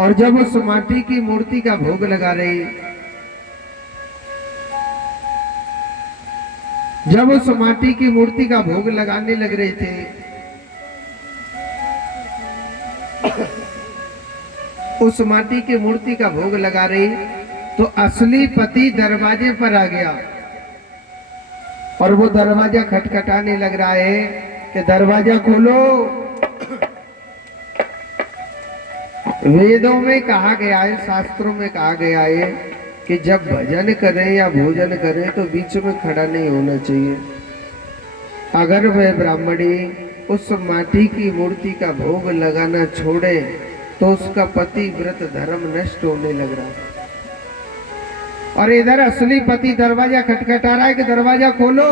और जब उस माटी की मूर्ति का भोग लगा रही, जब उस माटी की मूर्ति का भोग लगाने लग रहे थे, उस माटी की मूर्ति का भोग लगा रही तो असली पति दरवाजे पर आ गया और वो दरवाजा खटखटाने लग रहा है कि दरवाजा खोलो। वेदों में कहा गया है, शास्त्रों में कहा गया है कि जब भजन करें या भोजन करें तो बीच में खड़ा नहीं होना चाहिए। अगर वह ब्राह्मणी उस माटी की मूर्ति का भोग लगाना छोड़े तो उसका पति व्रत धर्म नष्ट होने लग रहा है। और इधर असली पति दरवाजा खटखटा रहा है कि दरवाजा खोलो।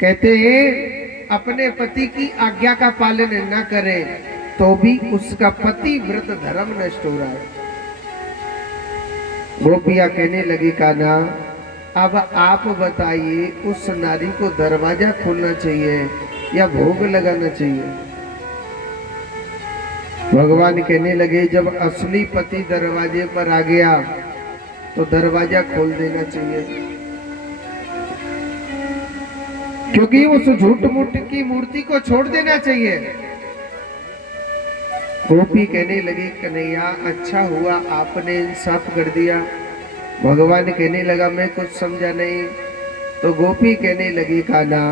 कहते हैं अपने पति की आज्ञा का पालन न करे तो भी उसका पति व्रत धर्म नष्ट हो रहा है। गोपियां कहने लगी, कान्हा अब आप बताइए उस नारी को दरवाजा खोलना चाहिए या भोग लगाना चाहिए? भगवान कहने लगे, जब असली पति दरवाजे पर आ गया तो दरवाजा खोल देना चाहिए, क्योंकि उस झूठ मूठ की मूर्ति को छोड़ देना चाहिए। गोपी कहने लगी, कन्हैया अच्छा हुआ आपने इंसाफ कर दिया। भगवान कहने लगा, मैं कुछ समझा नहीं। तो गोपी कहने लगी, कान्हा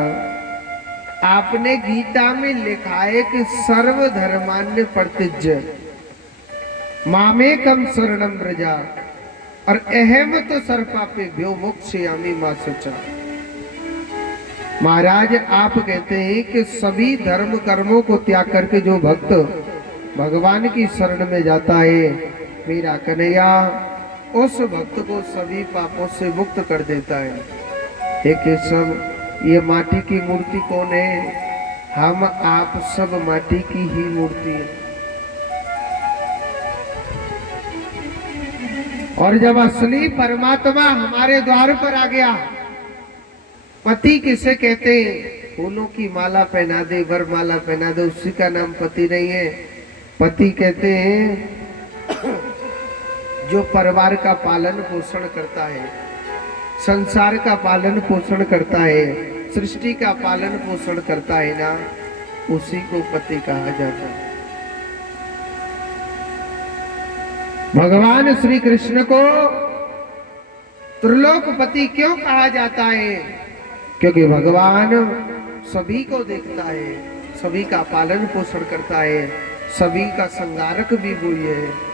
आपने गीता में लिखा है कि सर्वधर्मान्य परित्यज्य मामेकम शरणं व्रजा और अहम तो सर्वपापेभ्यो मोक्षयामि मा शुचा। महाराज आप कहते हैं कि सभी धर्म कर्मों को त्याग करके जो भक्त भगवान की शरण में जाता है, मेरा कन्हैया उस भक्त को सभी पापों से मुक्त कर देता है। हे केशव, ये माटी की मूर्ति कौन है? हम आप सब माटी की ही मूर्ति है। और जब असली परमात्मा हमारे द्वार पर आ गया, पति किसे कहते हैं? फूलों की माला पहना दे, वरमाला पहना दे, उसी का नाम पति नहीं है। पति कहते हैं जो परिवार का पालन पोषण करता है, संसार का पालन पोषण करता है, सृष्टि का पालन पोषण करता है ना, उसी को पति कहा जाता है। भगवान श्री कृष्ण को त्रिलोकपति क्यों कहा जाता है? क्योंकि भगवान सभी को देखता है, सभी का पालन पोषण करता है, सभी का संगारक भी वही है।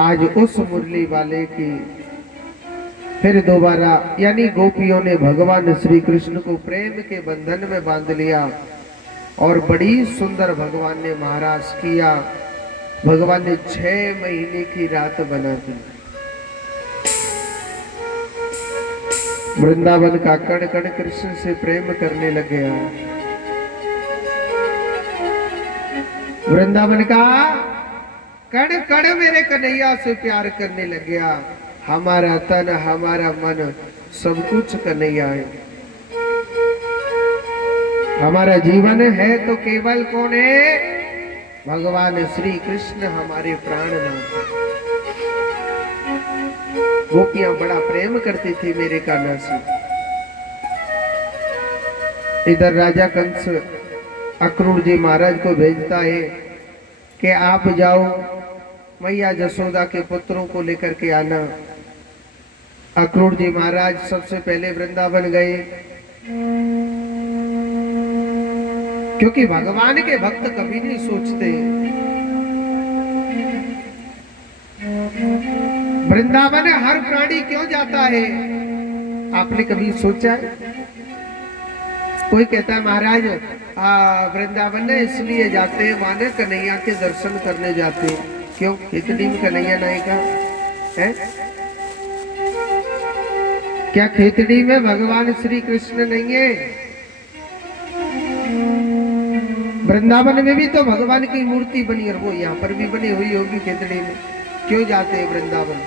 आज उस मुरली वाले की फिर दोबारा यानी गोपियों ने भगवान श्री कृष्ण को प्रेम के बंधन में बांध लिया और बड़ी सुंदर भगवान ने महाराज किया। भगवान ने 6 महीने की रात बना दी। वृंदावन का कण कण कृष्ण से प्रेम करने लग गया। वृंदावन का कण कण मेरे कन्हैया से प्यार करने लग गया। हमारा तन हमारा मन सब कुछ कन्हैया है। हमारा जीवन है तो केवल कौन है? भगवान श्री कृष्ण हमारे प्राणनाथ। गोपियां बड़ा प्रेम करती थी मेरे कान्हा से। इधर राजा कंस अक्रूर जी महाराज को भेजता है कि आप जाओ मैया जसोदा के पुत्रों को लेकर के आना। अक्रूर जी महाराज सबसे पहले वृंदावन गए, क्योंकि भगवान के भक्त कभी नहीं सोचते वृंदावन हर प्राणी क्यों जाता है। आपने कभी सोचा है? कोई कहता है महाराज वृंदावन इसलिए जाते हैं, माने कन्हैया के दर्शन करने जाते हैं। क्यों? खेतड़ी में कन्हैया नहीं का है? क्या खेतड़ी में भगवान श्री कृष्ण नहीं है? वृंदावन में भी तो भगवान की मूर्ति बनी और वो यहाँ पर भी बनी हुई होगी खेतड़ी में। क्यों जाते हैं वृंदावन?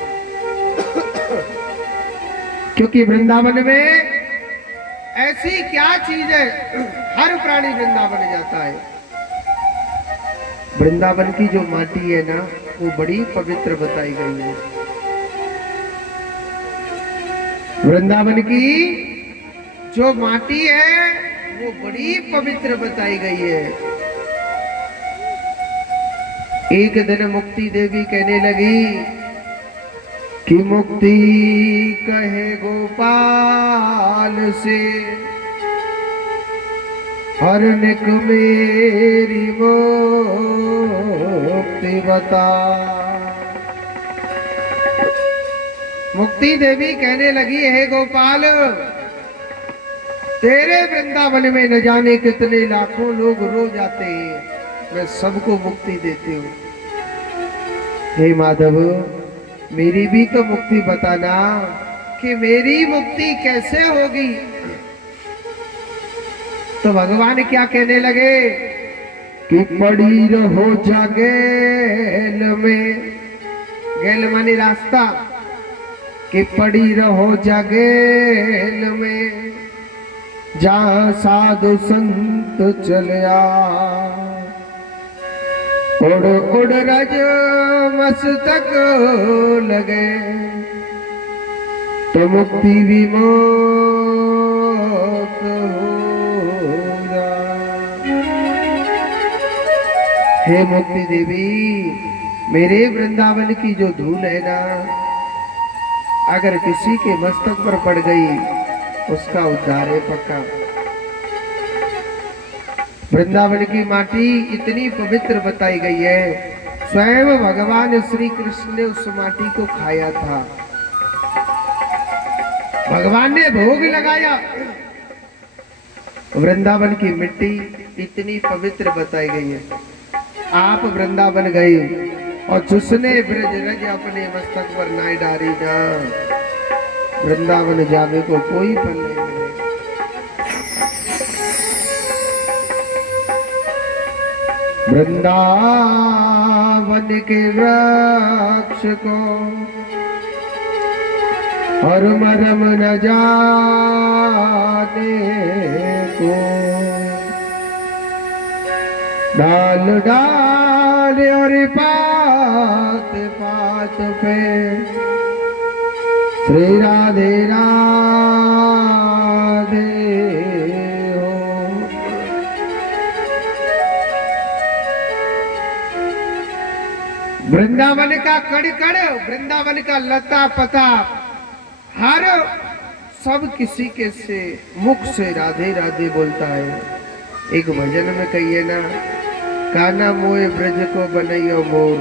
क्योंकि वृंदावन में ऐसी क्या चीज है, हर प्राणी वृंदावन जाता है। वृंदावन की जो माटी है ना वो बड़ी पवित्र बताई गई है। वृंदावन की जो माटी है वो बड़ी पवित्र बताई गई है। एक दिन मुक्ति देवी कहने लगी कि मुक्ति कहे गोपाल से हरनिक मेरी मुक्ति बता। मुक्ति देवी कहने लगी, हे गोपाल, तेरे वृंदावन में न जाने कितने लाखों लोग रोज आते हैं, मैं सबको मुक्ति देती हूँ। हे माधव, मेरी भी तो मुक्ति बताना कि मेरी मुक्ति कैसे होगी। तो भगवान क्या कहने लगे कि पड़ी रहो जागेल में, गेल माने रास्ता, कि पड़ी रहो जागेल में जहाँ साधु संत चलिया। उड़ उड़ रज मस्तक लगे तो मुक्ति विमोक होगा। हे मुक्ति देवी, मेरे वृंदावन की जो धूल है ना, अगर किसी के मस्तक पर पड़ गई उसका उद्धार है पक्का। वृंदावन की माटी इतनी पवित्र बताई गई है, स्वयं भगवान श्री कृष्ण ने उस माटी को खाया था। भगवान ने भोग लगाया। वृंदावन की मिट्टी इतनी पवित्र बताई गई है। आप वृंदावन गए और जिसने ब्रज रज अपने मस्तक पर नाई डारी ना, वृंदावन जावे को कोई फल नहीं मिले। वृंदावन के वृक्ष को और मरम न जाने को, डाल डाल और पात पात पे श्री राधे राधे हो। वृंदावन का कड़-कड़, वृंदावन का लता पता, हर सब किसी के से मुख से राधे राधे बोलता है। एक भजन में कहिए ना, काना मोए ब्रज को बनैयो मोर,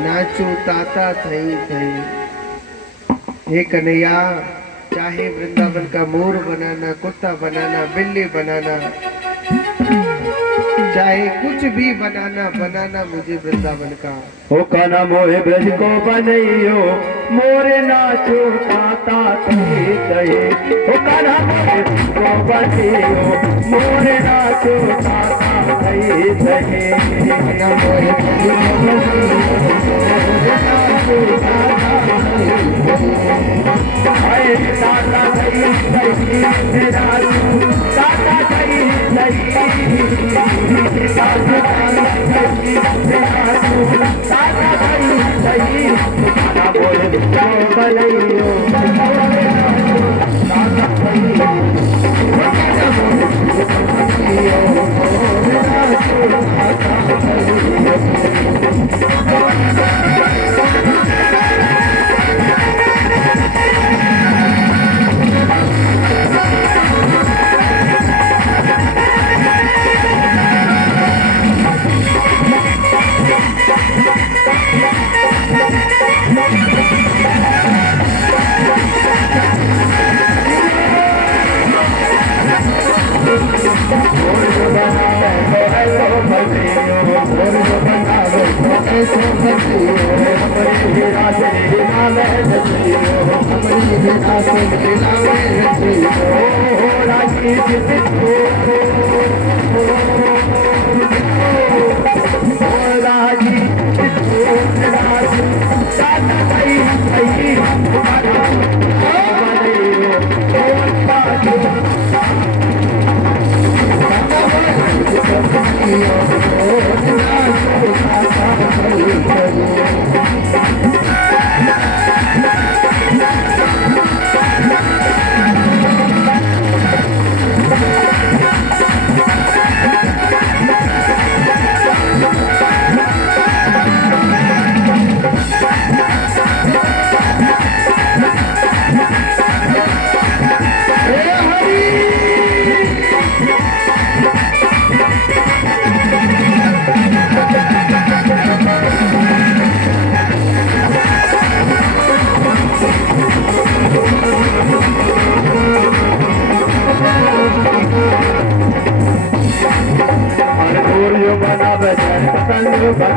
नाचो ताता थई थई। हे कन्हैया, चाहे वृंदावन का मोर बनाना, कुत्ता बनाना, बिल्ली बनाना, चाहे कुछ भी बनाना, बनाना मुझे वृंदावन का। ओ काना मोए ब्रज को बनैयो मोरे नाचो ताता थई थई। ओ काना मोए ब्रज को बनैयो मोरे नाचो ताता थई थई। काना मोए ब्रज को बनैयो मोरे नाचो ताता थई थई। हाय ताता थई थई नाचो ताता थई थई। ताता थई नाचो ताता थई थई। काना मोए ब्रज को बनैयो मोरे नाचो ताता थई थई। काना मोए ब्रज को बनैयो मोरे नाचो ताता थई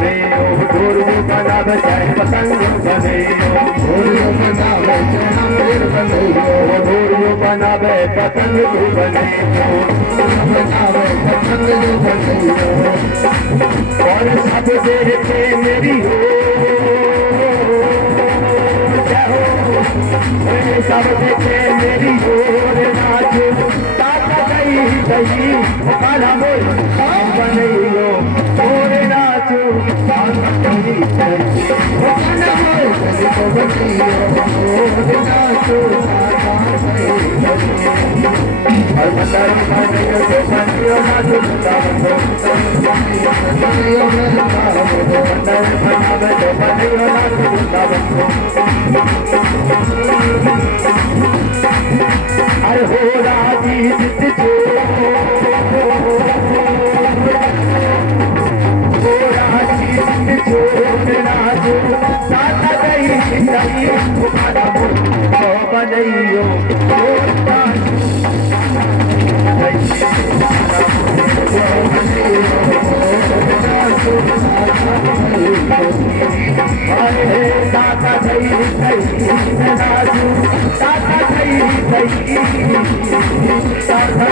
बने ढोल जो बनावे चाहे पतंग बने ढोल जो बनावे चाहे मंदिर बने ढोल जो बनावे पतंग जो बने बनावे पतंग जो बने और सब देखे मेरी हो सब देखे मेरी ओर नाचो ताका गई काला बोल बनैयो ओर नाचो ताका गई काला बोल को बनियो ओर नाचो ताका गई और मंदर बनैयो तो बनैयो नाचो बनियो मंदर बनावे तो बनैयो नाचो अरे हो राजी जित जो हो राजी जित जो राजो साता गई तुम्हारा तो बनैयो दाता गई राजू दाता गई दाता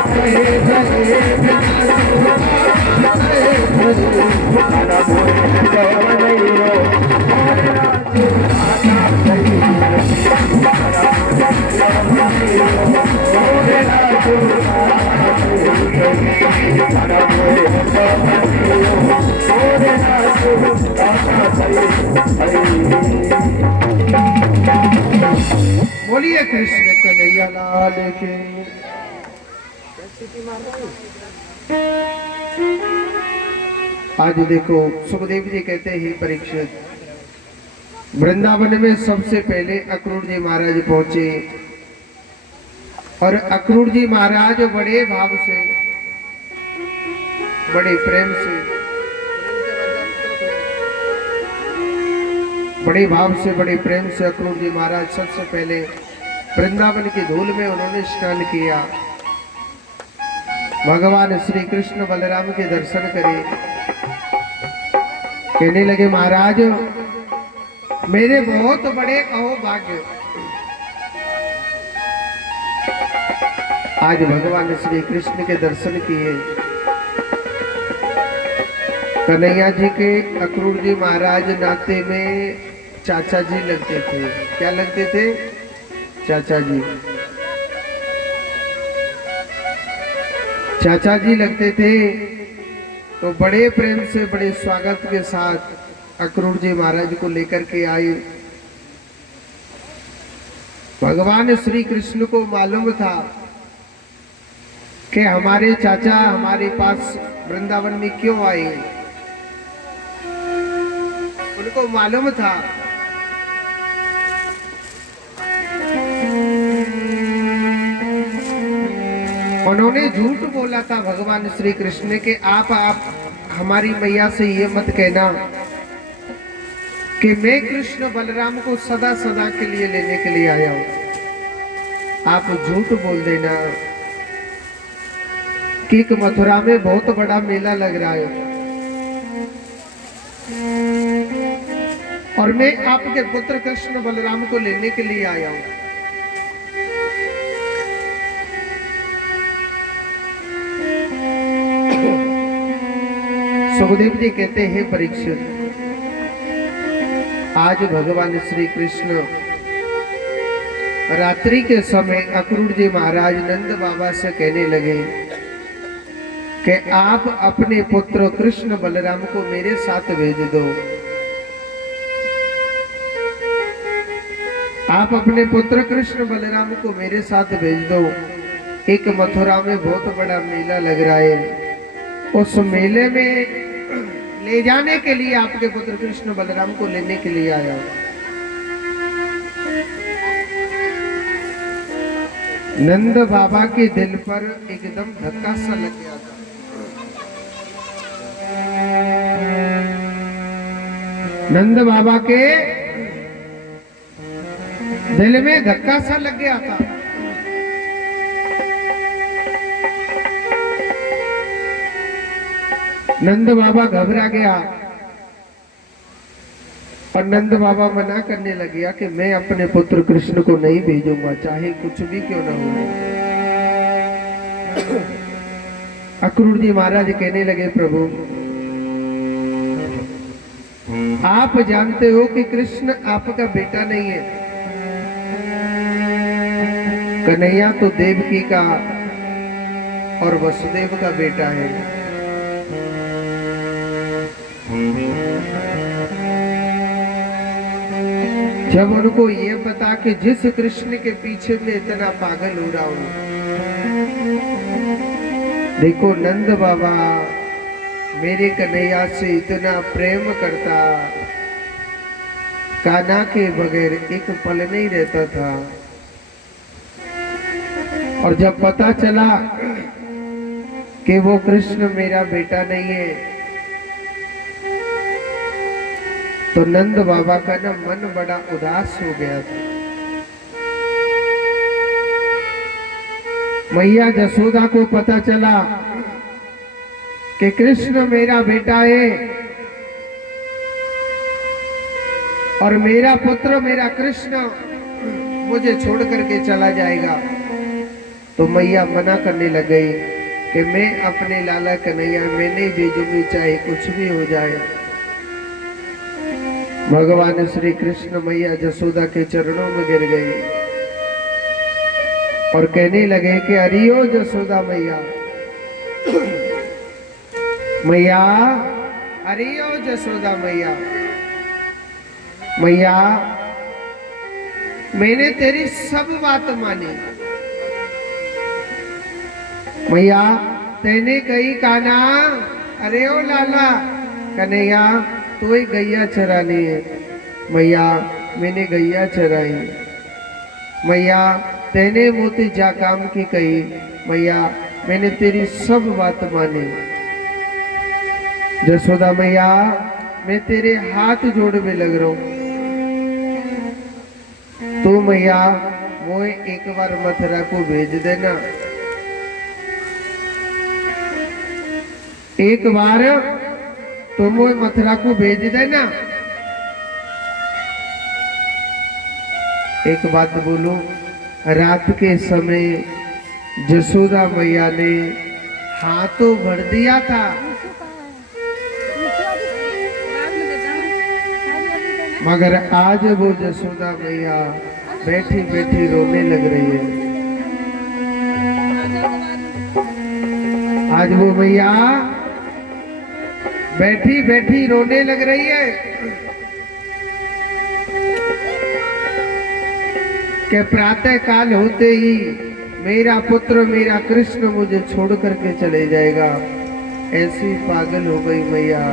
बोलिए कृष्ण कन्हैया लाल के। आज देखो सुखदेव जी कहते हैं परीक्षित, वृंदावन में सबसे पहले अक्रूर जी महाराज पहुंचे और अक्रूर जी महाराज बड़े भाव से, बड़े प्रेम से, बड़े भाव से, बड़े प्रेम से अक्रूर जी महाराज सबसे पहले वृंदावन की धूल में उन्होंने स्नान किया। भगवान श्री कृष्ण बलराम के दर्शन करे, कहने लगे महाराज मेरे बहुत बड़े अहोभाग्य, आज भगवान श्री कृष्ण के दर्शन किए। कन्हैया जी के अक्रूर जी महाराज नाते में चाचा जी लगते थे। क्या लगते थे? चाचा जी, चाचा जी लगते थे। तो बड़े प्रेम से, बड़े स्वागत के साथ अक्रूर जी महाराज को लेकर के आए। भगवान श्री कृष्ण को मालूम था कि हमारे चाचा हमारे पास वृंदावन में क्यों आए, उनको मालूम था। उन्होंने झूठ बोला था भगवान श्री कृष्ण ने कि आप हमारी मैया से ये मत कहना कि मैं कृष्ण बलराम को सदा सदा के लिए लेने के लिए आया हूं। आप झूठ बोल देना कि मथुरा में बहुत बड़ा मेला लग रहा है और मैं आपके पुत्र कृष्ण बलराम को लेने के लिए आया हूं। सुखदेव जी कहते हैं परीक्षित, आज भगवान श्री कृष्ण रात्रि के समय अक्रूर जी महाराज नंद बाबा से कहने लगे कि आप अपने पुत्र कृष्ण बलराम को मेरे साथ भेज दो। आप अपने पुत्र कृष्ण बलराम को मेरे साथ भेज दो। एक मथुरा में बहुत बड़ा मेला लग रहा है, उस मेले में ले जाने के लिए आपके पुत्र कृष्ण बलराम को लेने के लिए आया हूं। नंद बाबा के दिल पर एकदम धक्का सा लग गया था। नंद बाबा के दिल में धक्का सा लग गया था। नंद बाबा घबरा गया और नंद बाबा मना करने लग गया कि मैं अपने पुत्र कृष्ण को नहीं भेजूंगा, चाहे कुछ भी क्यों ना हो। अक्रूर जी महाराज कहने लगे, प्रभु आप जानते हो कि कृष्ण आपका बेटा नहीं है, कन्हैया तो देवकी का और वसुदेव का बेटा है। जब उनको ये पता कि जिस कृष्ण के पीछे मैं इतना पागल हो रहा हूं, देखो नंद बाबा मेरे कन्हैया से इतना प्रेम करता, कान्हा के बगैर एक पल नहीं रहता था। और जब पता चला कि वो कृष्ण मेरा बेटा नहीं है, तो नंद बाबा का ना मन बड़ा उदास हो गया था। मैया जसोदा को पता चला कि कृष्ण मेरा बेटा है और मेरा पुत्र मेरा कृष्ण मुझे छोड़ करके चला जाएगा, तो मैया मना करने लग गई कि मैं अपने लाला कन्हैया मैं नहीं भेजूंगी, चाहे कुछ भी हो जाए। भगवान श्री कृष्ण मैया जसोदा के चरणों में गिर गए और कहने लगे कि अरियो जसोदा मैया, मैया अरियो जसोदा मैया, मैया मैंने तेरी सब बात मानी। मैया तेने कही कान्हा, अरे ओ लाला कन्हैया तू ही गैया चरानी है। मैया मैंने गैया चराई। मैया तेने मोती जा काम की कही, मैया मैंने तेरी सब बात मानी। जसोदा मैया मैं तेरे हाथ जोड़ में लग रहा हूं, तू मैया मोए एक बार मथुरा को भेज देना, एक बार तो मोए मथुरा को भेज देना। एक बात बोलूं, रात के समय जसोदा मैया ने हाथों भर दिया था, मगर आज वो जसोदा मैया बैठी बैठी रोने लग रही है। आज वो मैया बैठी बैठी रोने लग रही है कि प्रातः काल होते ही मेरा पुत्र मेरा कृष्ण मुझे छोड़ करके चले जाएगा। ऐसी पागल हो गई मैया,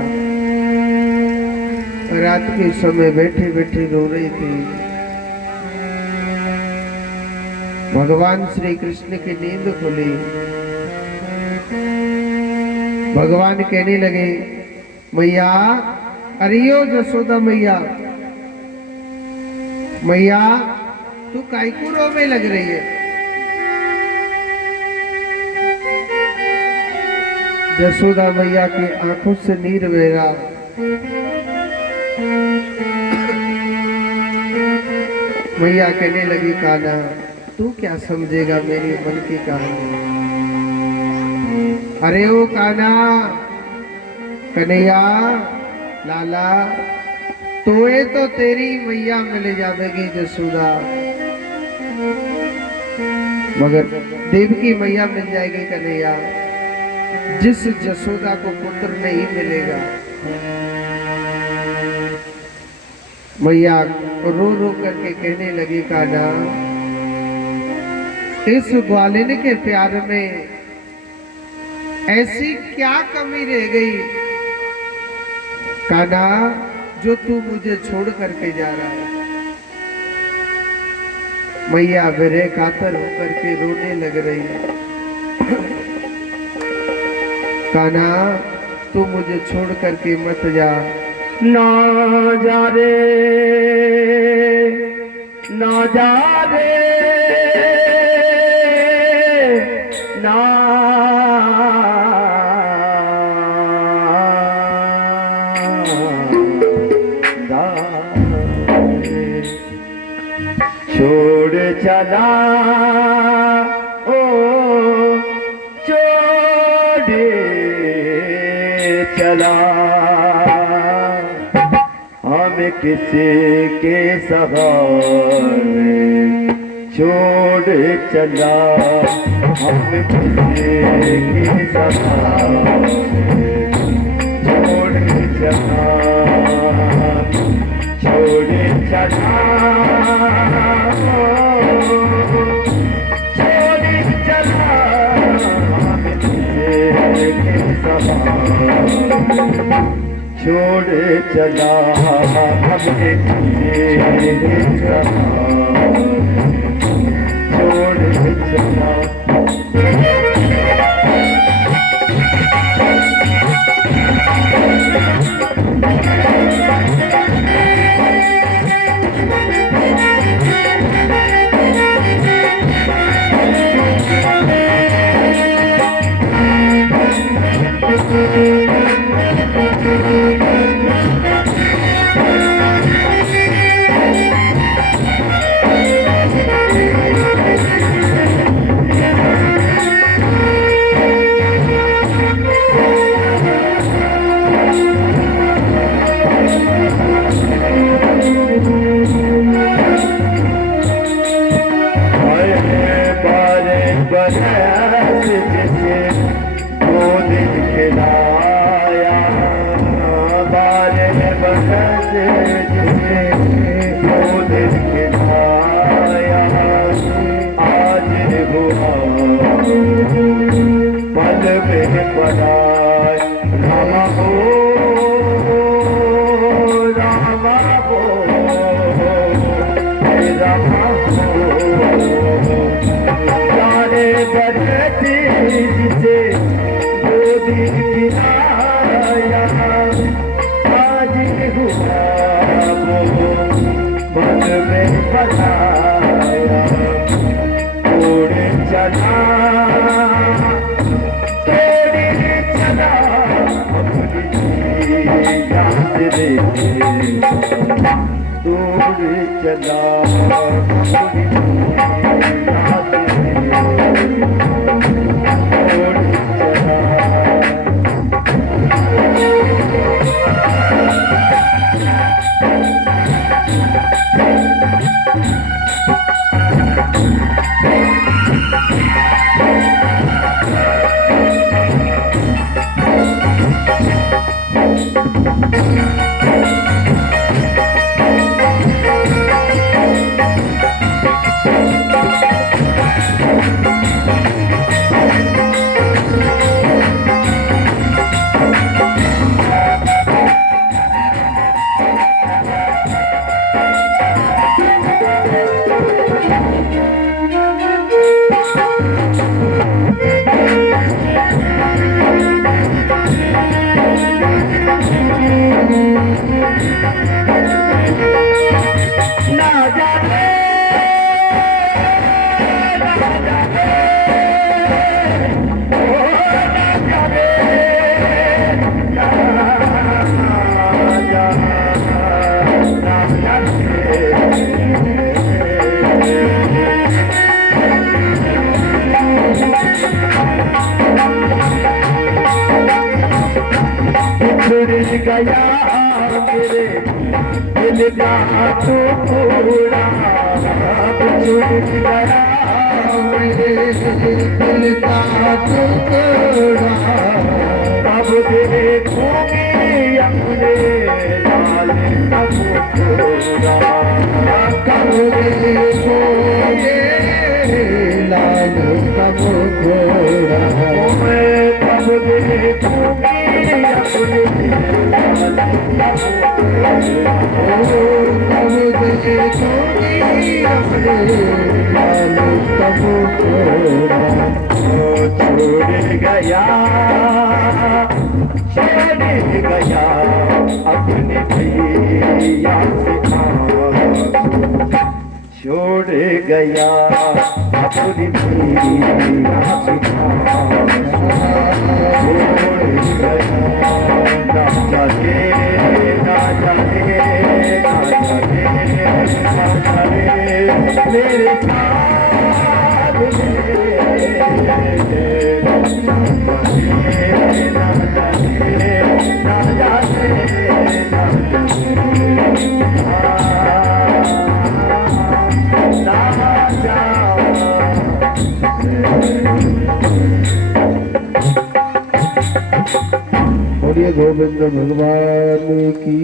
रात के समय बैठी बैठी रो रही थी। भगवान श्री कृष्ण की नींद खुली। भगवान कहने लगे, मैया अरियो जसोदा मैया, मैया तू काहे को रोने लग रही है। जसोदा मैया की आंखों से नीर बह रहा। मैया कहने लगी, कान्हा तू क्या समझेगा मेरी मन की कहानी। अरे ओ कान्हा कन्हैया लाला तोए तो तेरी मैया मिल जाएगी जसोदा, मगर देवकी मैया मिल जाएगी कन्हैया, जिस जसोदा को पुत्र नहीं मिलेगा। मैया रो रो करके कहने लगी, कान्हा इस ग्वालिन के प्यार में ऐसी क्या कमी रह गई कान्हा जो तू मुझे छोड़ करके जा रहा है। मैया विरह कातर होकर के रोने लग रही है। कान्हा तू मुझे छोड़ करके मत जा। ना जा रे, ना जा रे, ना जा चला ओ छोड़ चला हम किसी के सहारे छोड़ चला हम किसी के सहारे छोड़ चला छोड़ चला छोड़ चला हम किसी के सहारे छोड़ चला हमने तुझे छोड़ चला गया मेरे दिल का टुकड़ा छूट गया मेरे दिल का टुकड़ा अब देखूंगी अपने लाल का टुकड़ा कब देखोगे लाल का टुकड़ा मैं कब देखूंगी अपने छोड़ गया अपने भैया से छोड़ गया अपनी भैया से ना जाने मेरे साथ बोलिए गोविंद भगवान की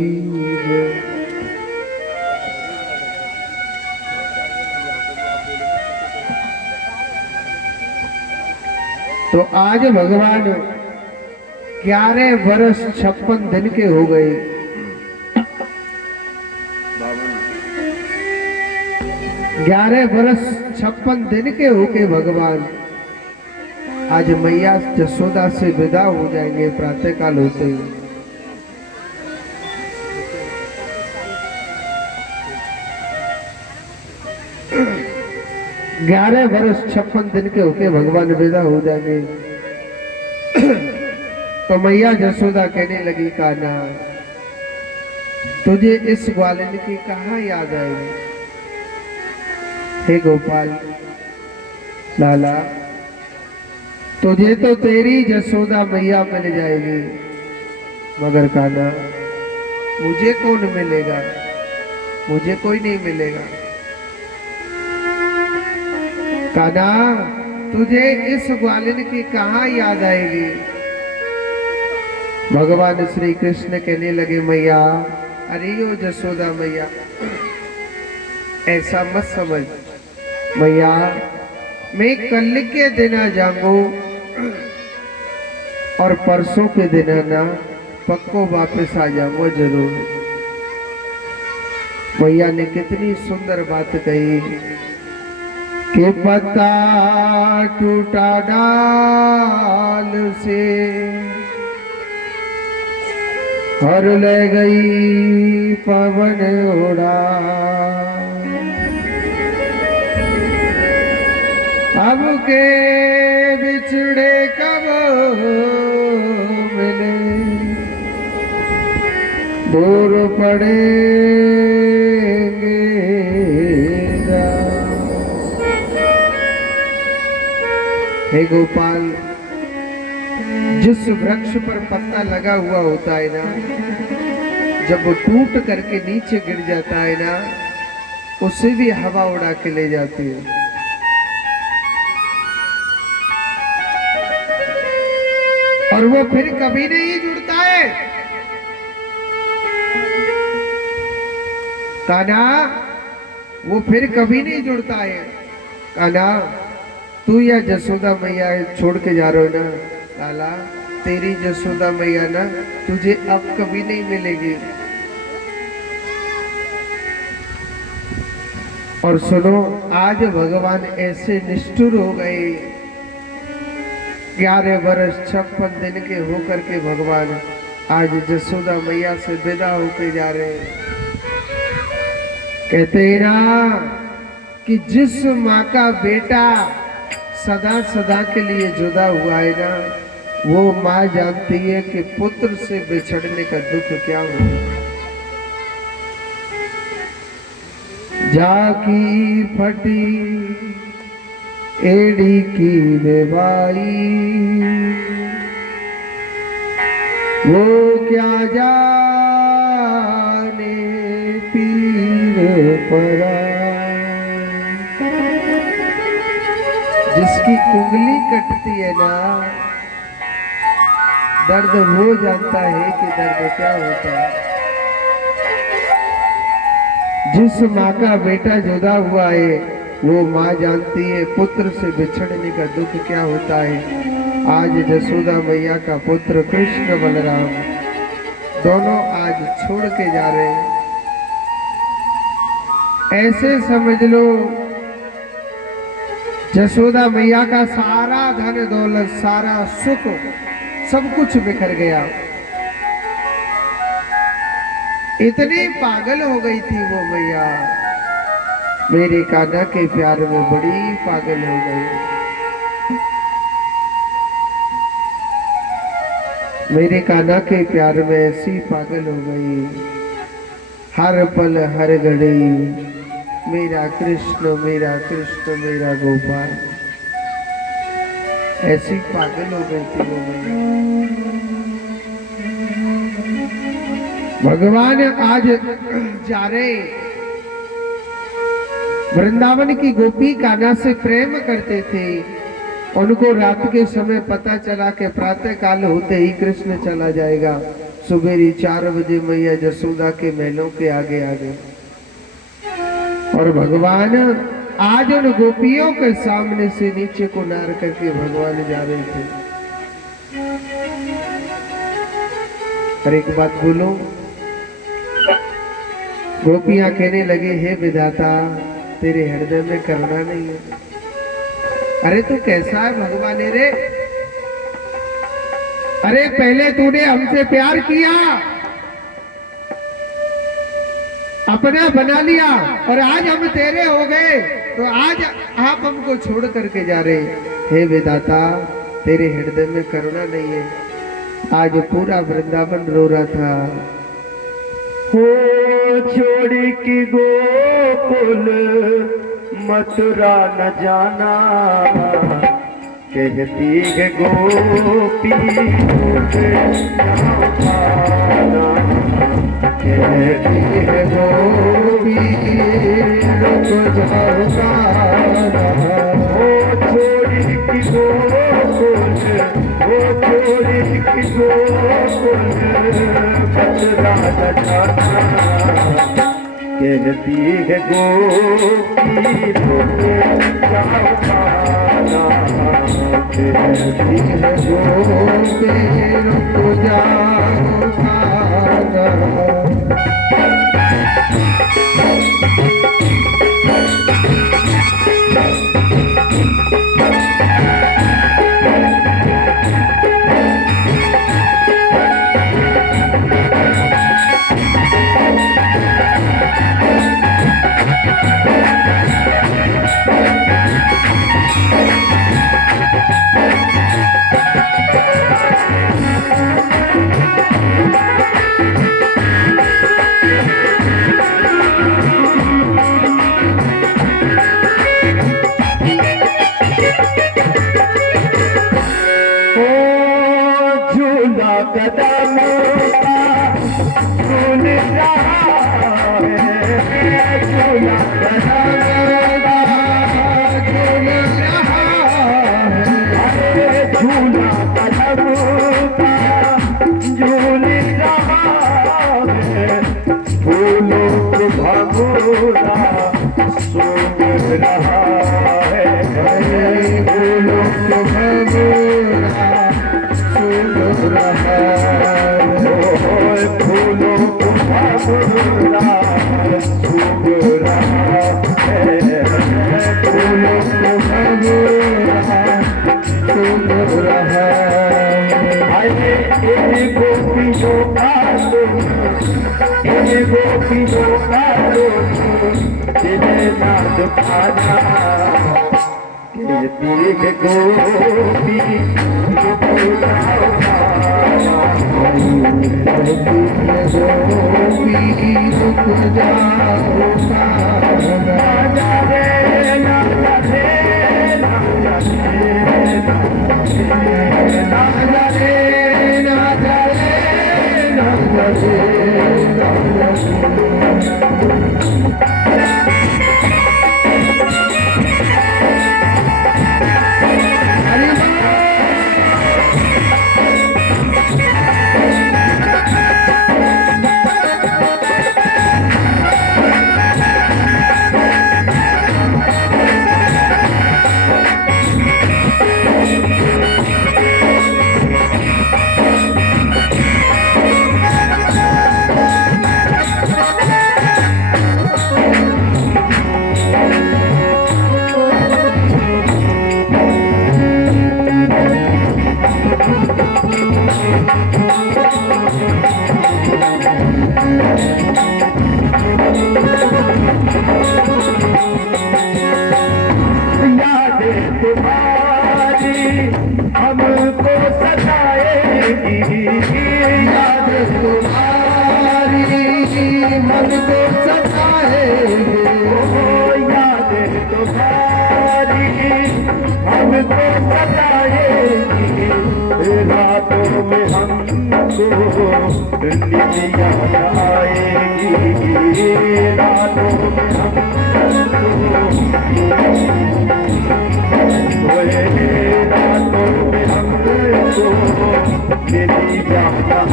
जय। तो आज भगवान 11 वर्ष 56 दिन के हो गए। 11 वर्ष 56 दिन के होके भगवान आज मैया जसोदा से विदा हो जाएंगे प्रातःकाल होते ही। 11 वर्ष 56 दिन के होके भगवान विदा हो जाएंगे। तो मैया जसोदा कहने लगी, कान्हा तुझे इस ग्वालिन की कहाँ याद आएगी? हे गोपाल लाला, तुझे तो तेरी जसोदा मैया मिल जाएगी, मगर कान्हा मुझे कौन मिलेगा? मुझे कोई नहीं मिलेगा। कान्हा तुझे इस ग्वालिन की कहाँ याद आएगी? भगवान श्री कृष्ण कहने लगे, मैया अरे ओ जसोदा मैया, ऐसा मत समझ मैया, मैं कल के दिन आ जाऊंगू और परसों के दिन ना पक्को वापस आ जाऊंगा जरूर। मैया ने कितनी सुंदर बात कही कि पत्ता टूटा डाल से हर ले गई पवन उड़ा, अब के बिछड़े कब मिले, दूर पड़ेंगे हे गोपाल, जिस वृक्ष पर पत्ता लगा हुआ होता है ना, जब वो टूट करके नीचे गिर जाता है ना, उसे भी हवा उड़ा के ले जाती है। और वो फिर कभी नहीं जुड़ता है। कान्हा वो फिर कभी नहीं जुड़ता है। कान्हा तू या जसोदा मैया छोड़ के जा रहे हो ना लाला, तेरी जसोदा मैया ना तुझे अब कभी नहीं मिलेगी। और सुनो, आज भगवान ऐसे निष्ठुर हो गए, 11 वर्ष 56 दिन के होकर के भगवान आज जसोदा मैया से विदा होके जा रहे हैं। कहते हैं ना कि जिस माँ का बेटा सदा सदा के लिए जुदा हुआ है ना, वो माँ जानती है कि पुत्र से बिछड़ने का दुख क्या होता है। जाकी फटी एड़ी की बेवाई, वो क्या जाने पीर परा, जिसकी उंगली कटती है ना, दर्द वो जानता है कि दर्द क्या होता है। जिस माँ का बेटा जुदा हुआ है, वो माँ जानती है पुत्र से बिछड़ने का दुख क्या होता है। आज जसोदा मैया का पुत्र कृष्ण बलराम दोनों आज छोड़ के जा रहे हैं। ऐसे समझ लो जसोदा मैया का सारा धन दौलत, सारा सुख, सब कुछ बिखर गया। इतनी पागल हो गई थी वो मैया, मेरे कान्हा के प्यार में बड़ी पागल हो गई। मेरे कान्हा के प्यार में ऐसी पागल हो गई, हर पल हर घड़ी मेरा कृष्ण मेरा कृष्ण मेरा गोपाल, ऐसी पागल हो गई थी वो मैया। भगवान आज जा रहे वृंदावन की गोपी कान्हा से प्रेम करते थे। उनको रात के समय पता चला कि प्रातः काल होते ही कृष्ण चला जाएगा। सुबेरी 4 बजे मैया जसोदा के महलों के आगे आ गए और भगवान आज उन गोपियों के सामने से नीचे को नार करके भगवान जा रहे थे। और एक बात बोलो, गोपियां कहने लगे, हे विधाता तेरे हृदय में करुणा नहीं है। अरे तू कैसा है भगवान रे? अरे पहले तूने हमसे प्यार किया, अपना बना लिया और आज हम तेरे हो गए, तो आज आप हमको छोड़ करके जा रहे। हे विधाता तेरे हृदय में करुणा नहीं है। आज पूरा वृंदावन रो रहा था। हो छोड़ी की गोकुल मथुरा न जाना, कहती है गोपी कहती है गोपी रुक जाओ जाना। हो छोड़ी की गोकुल, हो छोड़ी की गोकुल मथुरा न जाना, कहती है गोपी रुक जाओ जाना, कहती है गोपी रुक जाओ जाना। कदम सुन रहा है, झूला कदम सुन रहा है, झूला कदम झूल रहा है, फूलों को भगोरा सुन रहा है, फूलों को भगोरा फूलों को भगोरा सुन रहा है, फूलों को भगोरा सुन रहा है। इन गोपियों का इन गोपियों का जिन्हें ना दुखाना, कहती है गोपी हमको सताएगी, याद तुम्हारी हमको सताएगी, याद तुम्हारी हमको सताएगी, रात रातों में हमको निंदिया आएगी, रातों में हमको रातों में हमको निंदिया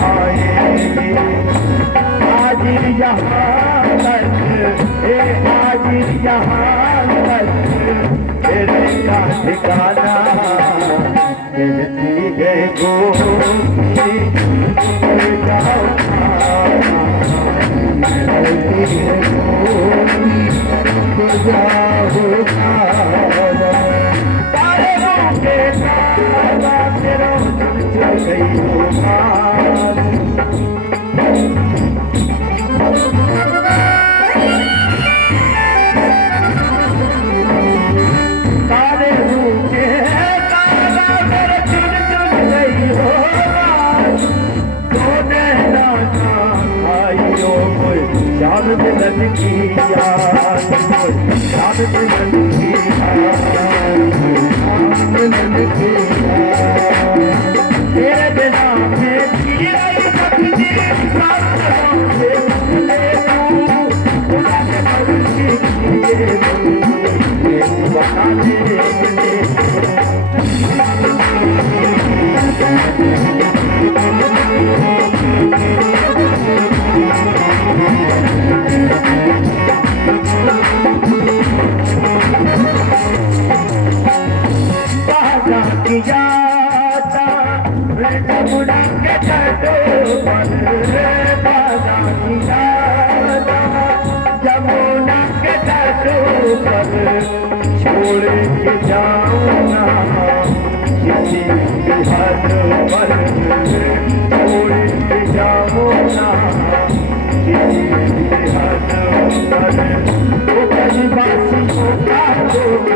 आएगी। आज यहाँ तक आज यहाँ तक तेरे का ठिकाना कहती है गोपी जाओ कहती है गोपी जाओ तारे रोके तारा तेरा चल गई हो शाम मिलन की याद, शाम मिलन की याद, मिलन की याद, तेरे बिना मैं जी नहीं सकती, साथ से ले लूं, उन्हें मर्जी किए बता दे जमुना के तटों पर बाजा किया, जमुना के तटों पर छोड़ के जाऊंगा किसी के हाथ पर, छोड़ के जाऊंगा किसी के हाथ पर। वो कलीबासियों का लोग,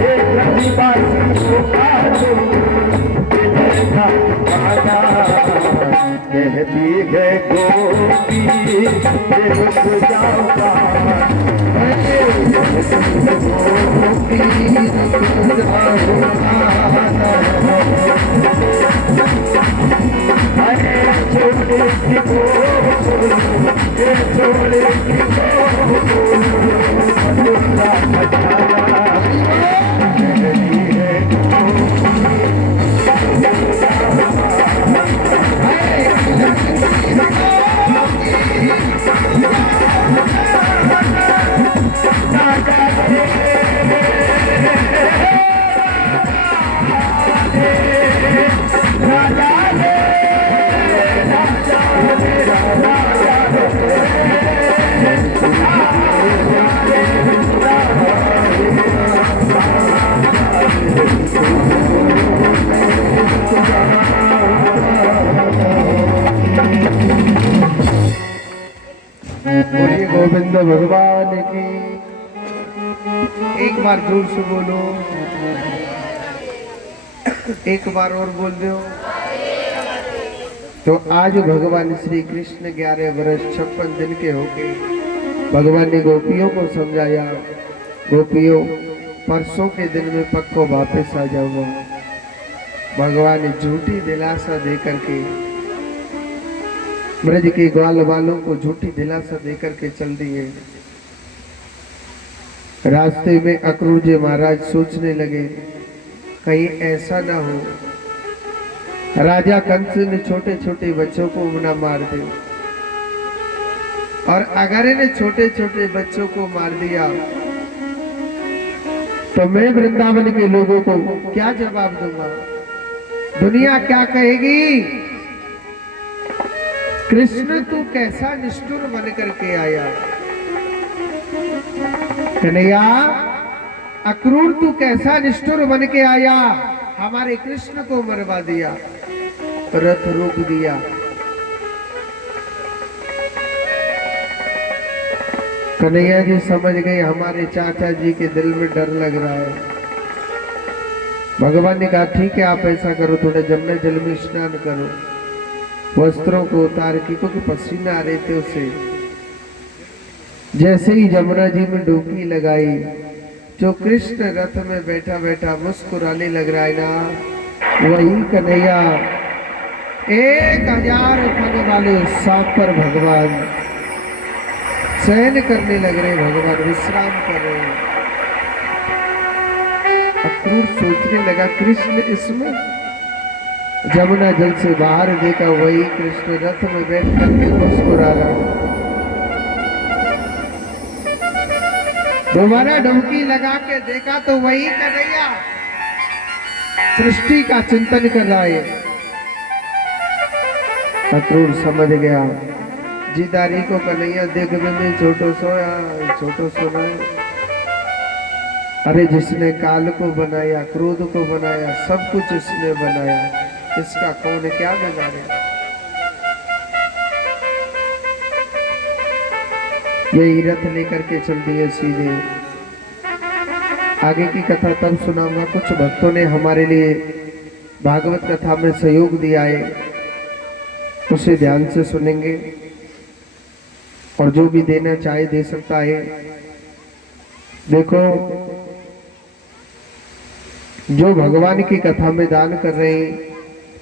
एक कलीबासियों का लोग कहती है गोपी रुक जाऊंगा, गोपी रुक जाऊंगा। अरे छोटे की छोटे की मधुरा मचाना कहती है बोलिए गोविंद भगवान की। एक बार जोर से बोलो, एक बार और बोल दो। तो आज भगवान श्री कृष्ण 11 वर्ष 56 दिन के होके भगवान ने गोपियों को समझाया, गोपियों परसों के दिन में पक्को वापस आ जाऊंगा। भगवान ने झूठी दिलासा दे करके ब्रज के ग्वाल वालों को झूठी दिलासा देकर के चल दिए। रास्ते में अक्रूर जी महाराज सोचने लगे कहीं ऐसा ना हो राजा कंस ने छोटे छोटे बच्चों को ना मार दे, और अगर इन्हें छोटे छोटे बच्चों को मार दिया तो मैं वृंदावन के लोगों को क्या जवाब दूंगा, दुनिया क्या कहेगी। कृष्ण तू कैसा निष्ठुर बन करके आया, कन्हैया अक्रूर तू कैसा निष्ठुर बन के आया, हमारे कृष्ण को मरवा दिया, रथ रोक दिया। कन्हैया जी समझ गए हमारे चाचा जी के दिल में डर लग रहा है। भगवान ने कहा ठीक है आप ऐसा करो, थोड़े जमुना जल में स्नान करो, वस्त्रों को उतार के, क्योंकि पसीना आ रहे थे उसे। जैसे ही जमुना जी में डुबकी लगाई, जो कृष्ण रथ में बैठा बैठा मुस्कुराने लग रहा है ना, वही कन्हैया 1000 पग वाले सांप पर भगवान शयन करने लग रहे, भगवान विश्राम कर रहे हैं। अक्रूर सोचने लगा कृष्ण इसमें, जमुना जल से बाहर देखा वही कृष्ण रथ में बैठ करके मुस्कुरा रहा। दोबारा डुबकी लगा के देखा तो वही कन्हैया सृष्टि का चिंतन कर रहा है। अक्रूर समझ गया जीदारी को कन्हैया देख में छोटो सोना। अरे जिसने काल को बनाया, क्रोध को बनाया, सब कुछ उसने बनाया, इसका कौन क्या बिगाड़े। यही रथ लेकर के चल दिए सीधे। आगे की कथा तब सुनाऊंगा। कुछ भक्तों ने हमारे लिए भागवत कथा में सहयोग दिया है, उसे ध्यान से सुनेंगे और जो भी देना चाहे दे सकता है। देखो, जो भगवान की कथा में दान कर रहे हैं,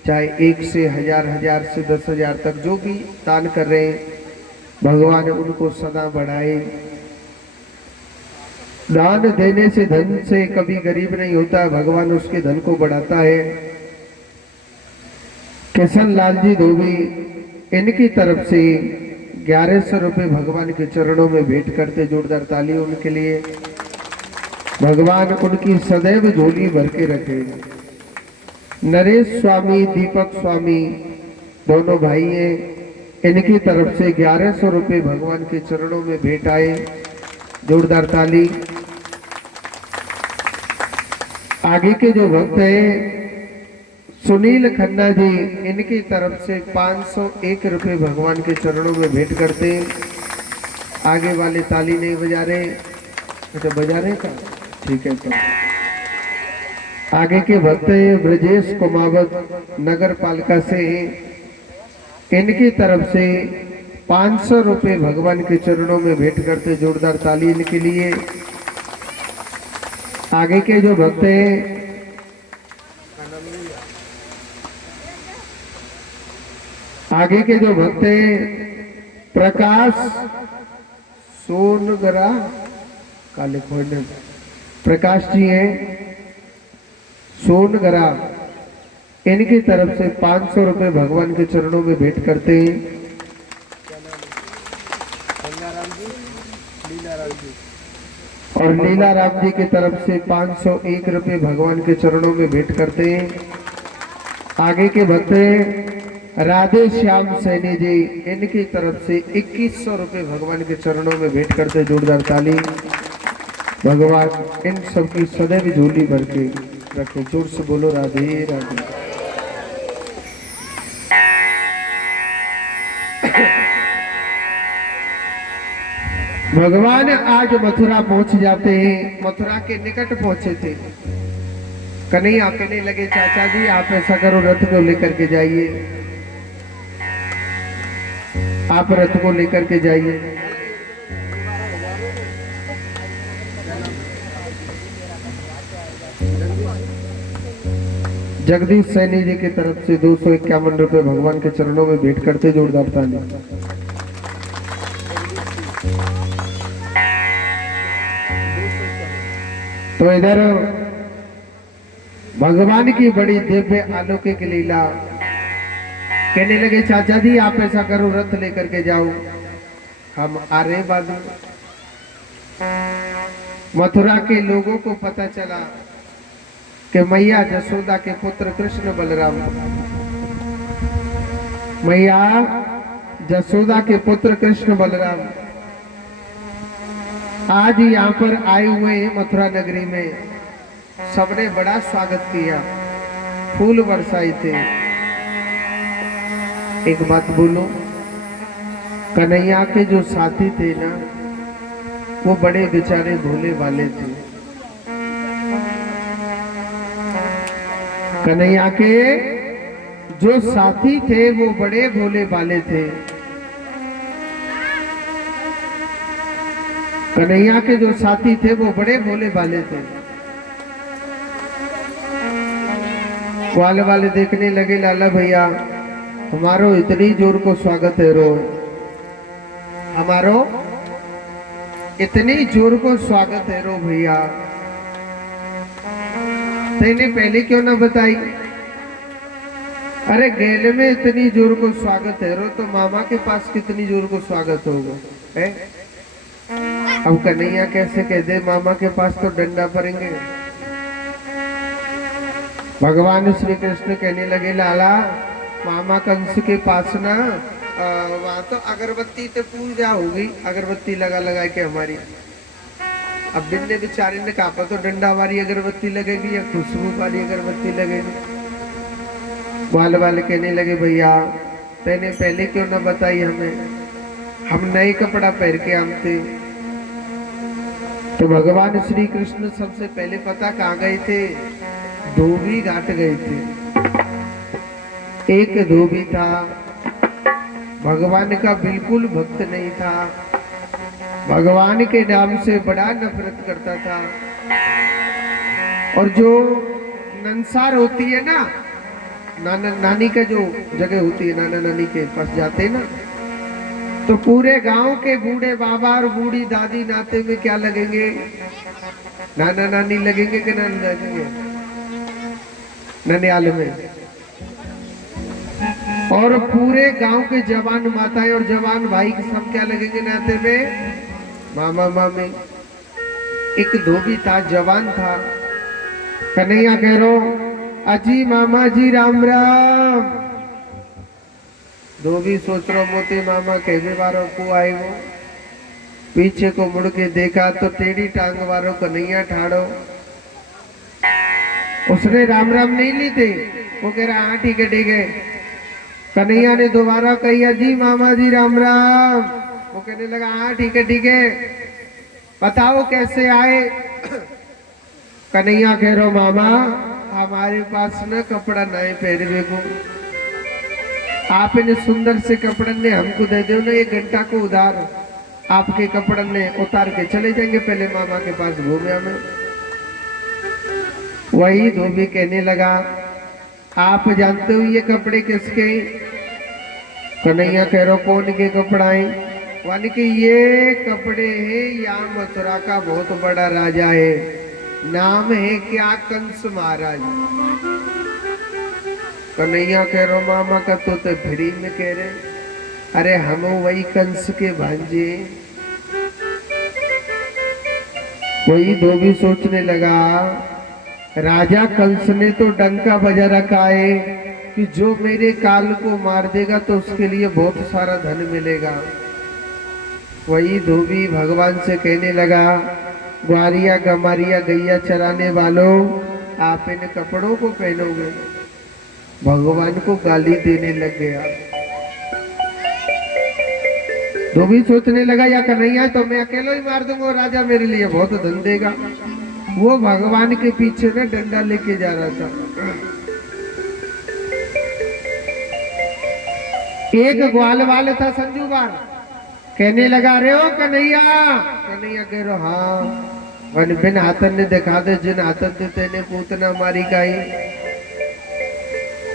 चाहे 1 से 1000, 1000 से 10,000 तक जो भी दान कर रहे हैं, भगवान उनको सदा बढ़ाए। दान देने से धन से कभी गरीब नहीं होता है, भगवान उसके धन को बढ़ाता है। किशन लाल जी धोबी इनकी तरफ से 1100 रुपये भगवान के चरणों में भेंट करते, जोरदार ताली उनके लिए। भगवान उनकी सदैव झोली भर के रखे। नरेश स्वामी, दीपक स्वामी दोनों भाई हैं, इनकी तरफ से 1100 रुपये भगवान के चरणों में भेंट आए, जोरदार ताली। आगे के जो भक्त हैं सुनील खन्ना जी, इनकी तरफ से 501 रुपये भगवान के चरणों में भेंट करते। आगे वाले ताली नहीं बजा रहे, अच्छा बजा रहे का, ठीक है। तो आगे के भक्त ब्रजेश कुमावत नगर पालिका से, इनकी तरफ से 500 रुपये भगवान के चरणों में भेंट करते, जोरदार ताली इनके लिए। आगे के जो भक्त हैं प्रकाश सोनगरा काले खोड़ने प्रकाश जी हैं सोनगरा, इनकी तरफ से 500 रुपये भगवान के चरणों में भेंट करते हैं। और लीला राम जी की तरफ से 501 रुपये भगवान के चरणों में भेंट करते हैं। आगे के भक्त राधे श्याम सैनी जी, इनकी तरफ से 2100 रुपये भगवान के चरणों में भेंट करते, जोरदार ताली। भगवान इन सबकी सदैव झोली भर के रखे, जोर से बोलो राधे राधे। भगवान आज मथुरा पहुंच जाते हैं, मथुरा के निकट पहुंचे थे। कन्हैया कहने लगे चाचा जी आप ऐसा करो, रथ को लेकर के जाइए, आप रथ को लेकर के जाइए। जगदीश सैनी जी की तरफ से 251 रुपये भगवान के चरणों में भेंट करते, जोरदार ताली। तो इधर भगवान की बड़ी दिव्य अलौकिक लीला। कहने लगे चाचा जी आप ऐसा करो, रथ लेकर के जाओ, हम आ रहे बाद। मथुरा के लोगों को पता चला कि मैया जसोदा के पुत्र कृष्ण बलराम, मैया जसोदा के पुत्र कृष्ण बलराम आज यहाँ पर आए हुए हैं मथुरा नगरी में। सबने बड़ा स्वागत किया, फूल बरसाए थे। एक बात बोलो, कन्हैया के जो साथी थे ना, वो बड़े बेचारे भोले वाले थे। कन्हैया के जो साथी थे वो बड़े भोले वाले थे। कन्हैया के जो साथी थे वो बड़े भोले वाले थे। ग्वाल वाले देखने लगे लाला भैया हमारो इतनी जोर को स्वागत है रो, हमारो इतनी जोर को स्वागत है रो भैया, तेने पहले क्यों ना बताई? अरे गेल में इतनी जोर को स्वागत है रो, तो मामा के पास कितनी जोर को स्वागत होगा है? अब कन्हैया कैसे कह दे मामा के पास तो डंडा पड़ेंगे। भगवान श्री कृष्ण कहने लगे लाला मामा कंस के पास ना वहां तो अगरबत्ती तो पूजा होगी, अगरबत्ती लगा लगा के हमारी। अब बिन्ने बेचारे ने कहा तो डंडा वाली अगरबत्ती लगेगी या खुशबू वाली अगरबत्ती लगेगी? बाल बाल कहने लगे भैया तेने पहले क्यों ना बताई हमें, हम नए कपड़ा पहन के आमते। तो भगवान श्री कृष्ण सबसे पहले पता कहाँ गए थे? धोबी घाट गए थे। एक धोबी था, भगवान का बिल्कुल भक्त नहीं था, भगवान के नाम से बड़ा नफरत करता था। और जो नंसार होती है ना, नाना नानी का जो जगह होती है, नाना नानी के पास जाते हैं ना, तो पूरे गांव के बूढ़े बाबा और बूढ़ी दादी नाते में क्या लगेंगे? नाना नानी लगेंगे कि नानी लगेंगे? ननियाल में। और पूरे गांव के जवान माताएं और जवान भाई सब क्या लगेंगे नाते में? मामा मामी। एक धोबी था, जवान था। कन्हैया कह रो अजी मामा जी राम राम। धोबी सोच रो मोते मामा कहने वालों को आए वो, पीछे को मुड़ के देखा तो टेढ़ी टांग वालों कन्हैया ठाड़ो। उसने राम राम नहीं ली थी, वो कह रहा हाँ ठीक है ठीक है। कन्हैया ने दोबारा कही अजी मामा जी राम राम। वो कहने लगा हाँ ठीक है बताओ कैसे आए? कन्हैया कह रो मामा हमारे पास न कपड़ा नए पहनवे को, आप इन सुंदर से कपड़न ने हमको दे दो ना, 1 घंटा को उधार आपके कपड़न ने उतार के चले जाएंगे, पहले मामा के पास घूमे हमें। वही धोबी कहने लगा आप जानते हो ये कपड़े किसके? कन्हैया कह रो कौन के कपड़ा है? वानी कि ये कपड़े हैं यहाँ मथुरा का बहुत बड़ा राजा है, नाम है क्या? कंस महाराज। कन्हैया कह रो मामा का तो भिड़ी में कह रहे, अरे हम वही कंस के भांजे। वही धोबी सोचने लगा राजा कंस ने तो डंका बजा रखा है कि जो मेरे काल को मार देगा तो उसके लिए बहुत सारा धन मिलेगा। वही धोबी भगवान से कहने लगा ग्वारिया गमारिया गैया चराने वालों आप इन कपड़ों को पहनोगे? भगवान को गाली देने लग गया। धोबी सोचने लगा या कन्हैया तो मैं अकेला ही मार दूंगा, राजा मेरे लिए बहुत धन देगा। वो भगवान के पीछे में डंडा लेके जा रहा था। एक ग्वाल वाले था संजू बार, कहने लगा रे ओ कन्हैया। कन्हैया कह रहा हाँ वन बिन हाथन ने दिखा दे, जिन हाथन से तेने पूतना मारी गाई।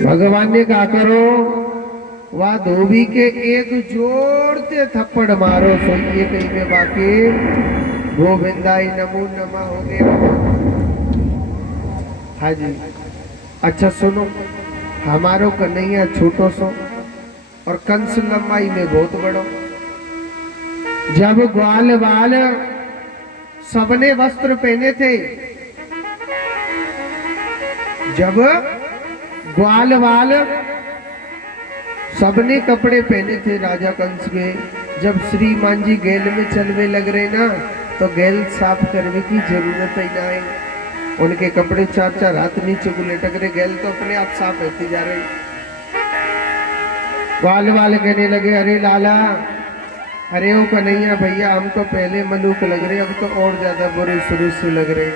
भगवान ने कहा करो वह धोबी के एक जोर से थप्पड़ मारो, सो ये कहीं में बाकी गोविंदाई नमो नमा हो गया। हाँ जी अच्छा सुनो, हमारो कन्हैया छोटो सो और कंस लंबाई में बहुत बड़ो। जब ग्वाल बाल सबने वस्त्र पहने थे, जब ग्वाल बाल सबने कपड़े पहने थे राजा कंस के, जब श्रीमान जी गैल में चलने लग रहे ना तो गैल साफ करने की जरूरत ही ना है। उनके कपड़े 4-4 हाथ नीचे को लटक रहे, गैल तो अपने आप साफ होती जा रही। ग्वाल वाले कहने लगे अरे लाला, अरे ओ कन्हैया भैया हम तो पहले मलूक लग रहे, अब तो और ज्यादा बुरे शुरू से लग रहे।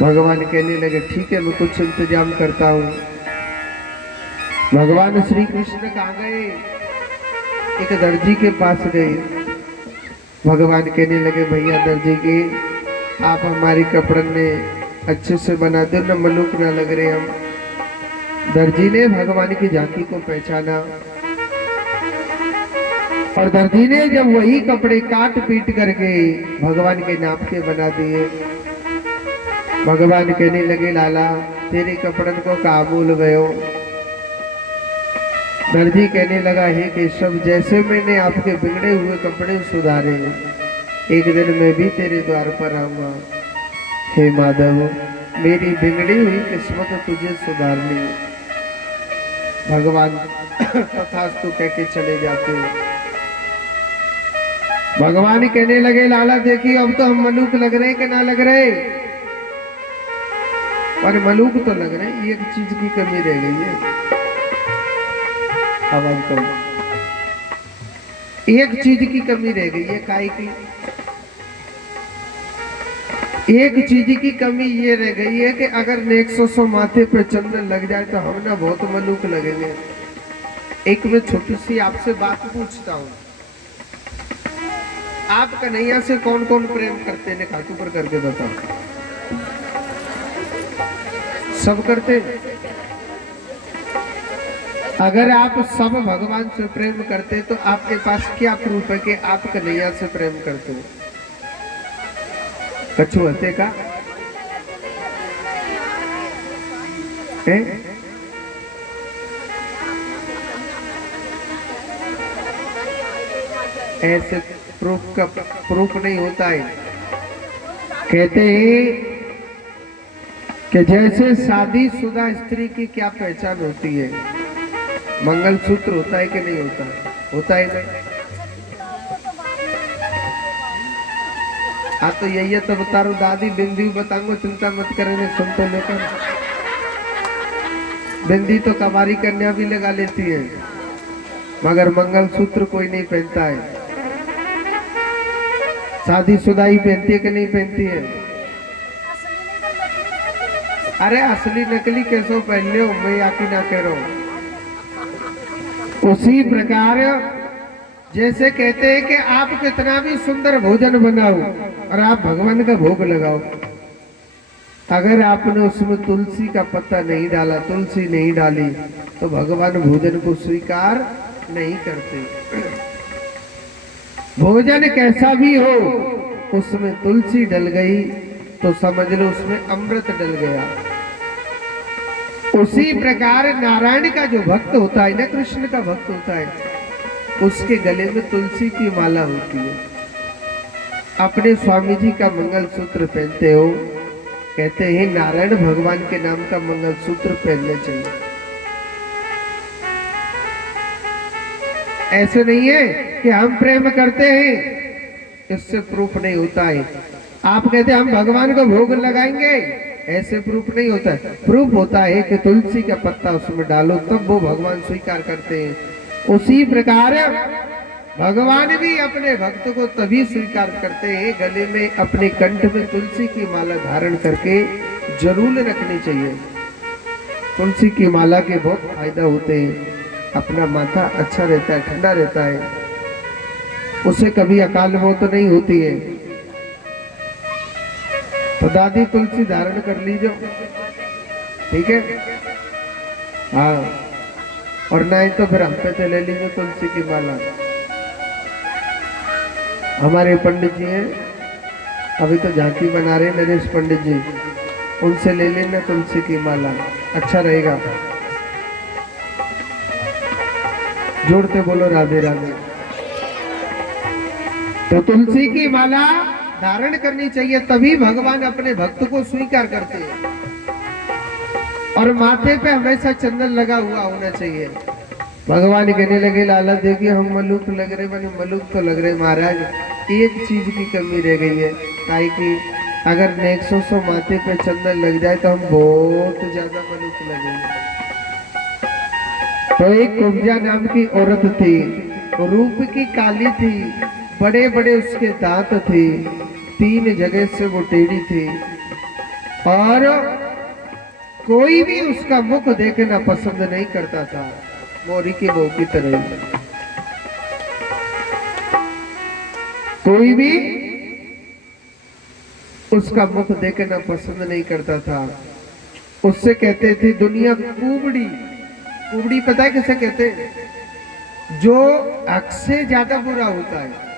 भगवान कहने लगे ठीक है मैं कुछ इंतजाम करता हूँ। भगवान श्री कृष्ण कहाँ गए? एक दर्जी के पास गए। भगवान कहने लगे भैया दर्जी के आप हमारी कपड़न में अच्छे से बना दो ना, मलूक ना लग रहे हम। दर्जी ने भगवान की झांकी को पहचाना और दर्जी ने जब वही कपड़े काट पीट करके भगवान के नाप के बना दिए। भगवान कहने लगे लाला तेरे कपड़न को का बोल गयो। दर्जी कहने लगा हे केशव जैसे मैंने आपके बिगड़े हुए कपड़े सुधारे एक दिन मैं भी तेरे द्वार पर आऊंगा। हे माधव मेरी बिगड़ी हुई किस्मत तुझे सुधारनी। भगवान तथास्तु कह के चले जाते हैं। भगवान कहने लगे लाला देखिए अब तो हम मलूक लग रहे कि ना लग रहे, पर मलूक तो लग रहे, एक चीज की कमी रह गई है। अब हम कम एक चीज की कमी रह गई है, काय की? एक चीज की कमी ये रह गई है कि अगर 100 माथे पे चंदन लग जाए तो हम ना बहुत मलूक लगेंगे। एक मैं छोटी सी आपसे बात पूछता हूँ, आप कन्हैया से कौन कौन प्रेम करते हैं? खातू पर करके बताओ। सब करते हैं? अगर आप सब भगवान से प्रेम करते तो आपके पास क्या प्रूफ है कि आप कन्हैया से प्रेम करते हो? कछु हते का है? ऐसे प्रूफ नहीं होता है। कहते हैं कि जैसे शादीशुदा स्त्री की क्या पहचान होती है, मंगलसूत्र होता है कि नहीं होता? होता है ना? हाँ तो यही है तो बता रहा हूँ दादी, बिंदी बताऊंगा चिंता मत करेंगे, सुन तो लेकर। बिंदी तो कवारी कन्या भी लगा लेती है मगर मंगलसूत्र कोई नहीं पहनता है। शादीशुदा ही पहनती है कि नहीं पहनती है? अरे असली नकली कैसो पहन लो, मैं आकी ना कह रहा हूं। उसी प्रकार जैसे कहते हैं कि आप कितना भी सुंदर भोजन बनाओ और आप भगवान का भोग लगाओ, अगर आपने उसमें तुलसी का पत्ता नहीं डाला, तुलसी नहीं डाली, तो भगवान भोजन को स्वीकार नहीं करते। भोजन कैसा भी हो उसमें तुलसी डल गई तो समझ लो उसमें अमृत डल गया। उसी प्रकार नारायण का जो भक्त होता है ना, कृष्ण का भक्त होता है, उसके गले में तुलसी की माला होती है। अपने स्वामी जी का मंगलसूत्र पहनते हो, कहते हैं नारायण भगवान के नाम का मंगलसूत्र पहनना चाहिए। ऐसे नहीं है कि हम प्रेम करते हैं, इससे प्रूफ नहीं होता है। आप कहते हैं हम भगवान को भोग लगाएंगे, ऐसे प्रूफ नहीं होता है। प्रूफ होता है कि तुलसी का पत्ता उसमें डालो तब वो भगवान स्वीकार करते हैं। उसी प्रकार भगवान भी अपने भक्त को तभी स्वीकार करते हैं, गले में अपने कंठ में तुलसी की माला धारण करके जरूर रखनी चाहिए। तुलसी की माला के बहुत फायदा होते हैं। अपना माथा अच्छा रहता है, ठंडा रहता है, उसे कभी अकाल मौत नहीं होती है। तो दादी तुलसी धारण कर लीजिए, ठीक है? हाँ, और नहीं तो फिर हम पे ले लीजिए तुलसी की माला। हमारे पंडित जी हैं, अभी तो झांकी बना रहे नरेश पंडित जी, उनसे ले लेना तुलसी की माला, अच्छा रहेगा। जोड़ते बोलो राधे राधे। तो तुलसी की माला धारण करनी चाहिए, तभी भगवान अपने भक्त को स्वीकार करते हैं। और माथे पे हमेशा चंदन लगा हुआ होना चाहिए। भगवान कहने लगे लाला देखिए हम मलूक लग रहे, मैंने मलूक तो लग रहे महाराज, एक चीज की कमी रह गई है, काहे कि अगर 100 माथे पे चंदन लग जाए तो हम बहुत ज्यादा मलूक लगेंगे। तो एक कुब्जा नाम की औरत थी, रूप की काली थी, बड़े बड़े उसके दांत थे, 3 जगह से वो टेढ़ी थी और कोई भी उसका मुख देखना पसंद नहीं करता था, मोरी के बहू की तरह। कोई भी उसका मुख देखना पसंद नहीं करता था। उससे कहते थे दुनिया कुबड़ी। कुबड़ी पता है किसे कहते हैं? जो हक से ज्यादा बुरा होता है।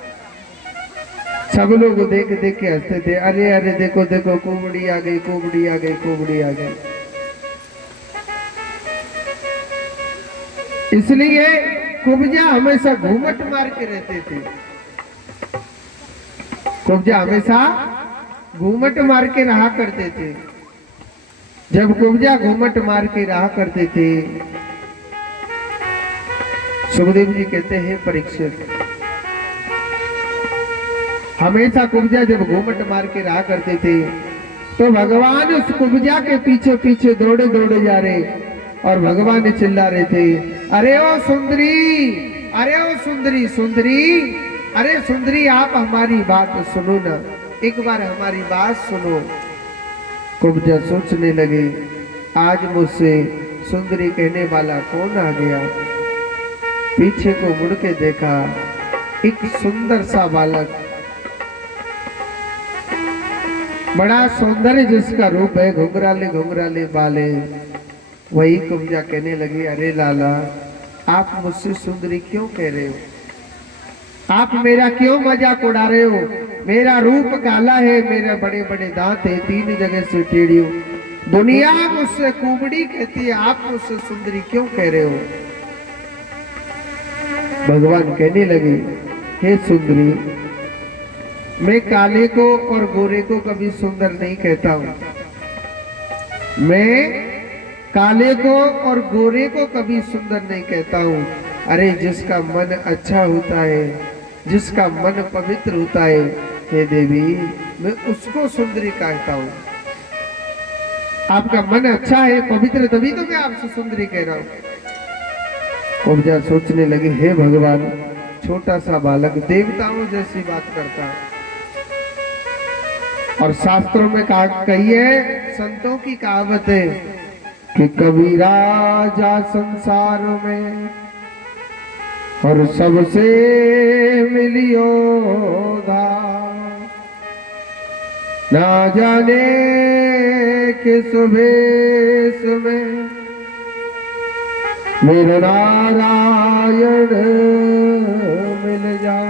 सब लोग देख देख के हंसते थे, अरे अरे देखो देखो कुबड़ी आ गई, कुबड़ी आ गई, कुबड़ी आ गई। इसलिए कुब्जा हमेशा घूमट मार के रहते थे। कुब्जा हमेशा घूमट मार के रहा करते थे। जब कुब्जा घूमट मार के रहा करते थे, सुखदेव जी कहते हैं परीक्षित, हमेशा कुब्जा जब घूमट मार के रहा करते थे तो भगवान उस कुब्जा के पीछे पीछे दौड़े दौड़े जा रहे और भगवान चिल्ला रहे थे, अरे ओ सुंदरी, अरे ओ सुंदरी, सुंदरी, अरे सुंदरी आप हमारी बात सुनो ना, एक बार हमारी बात सुनो। कुब्जा सोचने लगे, आज मुझसे सुंदरी कहने वाला कौन आ गया। पीछे को मुड़ के देखा, एक सुंदर सा बालक, बड़ा सौंदर्य जिसका रूप है, घुंघराले घुंघराले बाले। वही कुब्जा कहने लगी, अरे लाला आप मुझसे सुंदरी क्यों कह रहे हो? आप मेरा क्यों मजाक उड़ा रहे हो? मेरा रूप काला है, मेरे बड़े बड़े दांत है, 3 जगह से टेढ़ी हूं। दुनिया मुझसे कुबड़ी कहती है, आप मुझसे सुंदरी क्यों कह रहे हो? भगवान कहने लगे, हे सुंदरी, मैं काले को और गोरे को कभी सुंदर नहीं कहता हूं। मैं काले को और गोरे को कभी सुंदर नहीं कहता हूं। अरे जिसका मन अच्छा होता है, जिसका मन पवित्र होता है, हे देवी, मैं उसको सुंदरी कहता हूं। आपका मन अच्छा है, पवित्र, तभी तो मैं आपसे सुंदरी कह रहा हूं। कुब्जा सोचने लगे, हे भगवान, छोटा सा बालक देवताओं जैसी बात करता है। और शास्त्रों में कही है, संतों की कहावत है कि कभी राजा संसार में और सबसे मिलियो धाम, ना जाने किस भेष में मेरे नारायण मिल जा।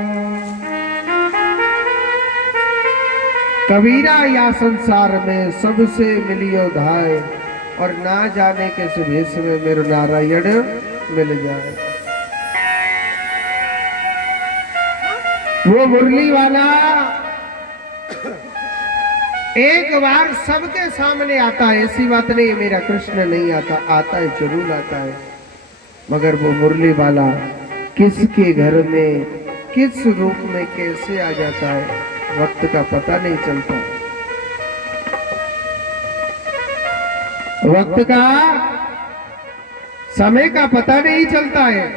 कबीरा या संसार में सबसे मिलियो धाय और ना जाने किस भेष में मेरे नारायण मिल जाए। वो मुरली वाला एक बार सबके सामने आता है, ऐसी बात नहीं है मेरा कृष्ण नहीं आता, आता है, जरूर आता है। मगर वो मुरली वाला किसके घर में किस रूप में कैसे आ जाता है, वक्त का पता नहीं चलता। वक्त का, समय का पता नहीं चलता है।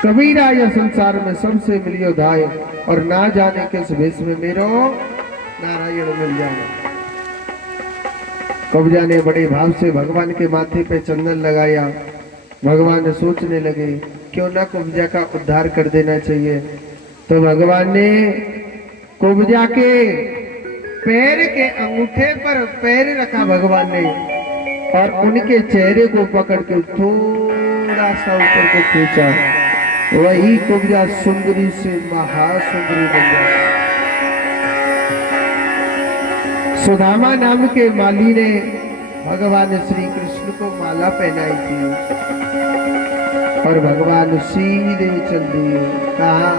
कबीरा या संसार में सबसे मिलियो धाय और ना जाने किस भेष में मेरो नारायण मिल जाए। कुब्जा ने बड़े भाव से भगवान के माथे पे चंदन लगाया। भगवान सोचने लगे, क्यों ना कुब्जा का उद्धार कर देना चाहिए। तो भगवान ने कुब्जा के पैर के अंगूठे पर पैर रखा भगवान ने और उनके चेहरे को पकड़ के थोड़ा सा ऊपर को खींचा। वही कुब्जा सुंदरी से महासुंदरी बन गया। सुदामा नाम के माली ने भगवान श्री कृष्ण को माला पहनाई थी और भगवान सीधे चल दिए। कहा?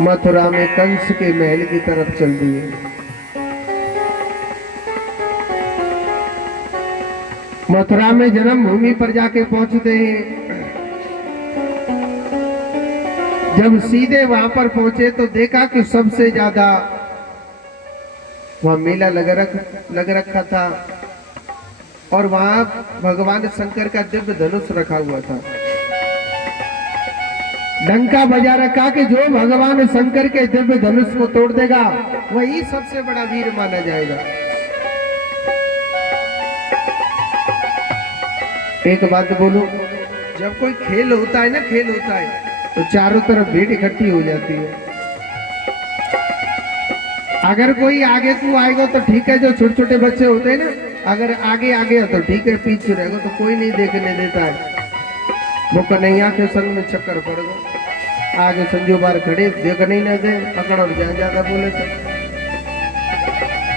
मथुरा में कंस के महल की तरफ चल दिए। मथुरा में जन्मभूमि पर जाके पहुंचते हैं। जब सीधे वहां पर पहुंचे तो देखा कि सबसे ज्यादा वहां मेला लग रखा था और वहां भगवान शंकर का दिव्य धनुष रखा हुआ था। डंका बजा रखा कि जो भगवान शंकर के दिव्य धनुष को तोड़ देगा वही सबसे बड़ा वीर माना जाएगा। एक बात बोलूं, जब कोई खेल होता है ना, खेल होता है तो चारों तरफ भीड़ इकट्ठी हो जाती है। अगर कोई आगे को आएगा तो ठीक है, जो छोटे छोटे बच्चे होते हैं ना, अगर आगे आ गया तो ठीक है, पीछे रहेगा तो कोई नहीं देखने देता है। वो कन्हैया के संग में चक्कर पड़ गए, आगे संजू बार खड़े देखने नहीं दे, पकड़ और जहाँ ज्यादा बोले तो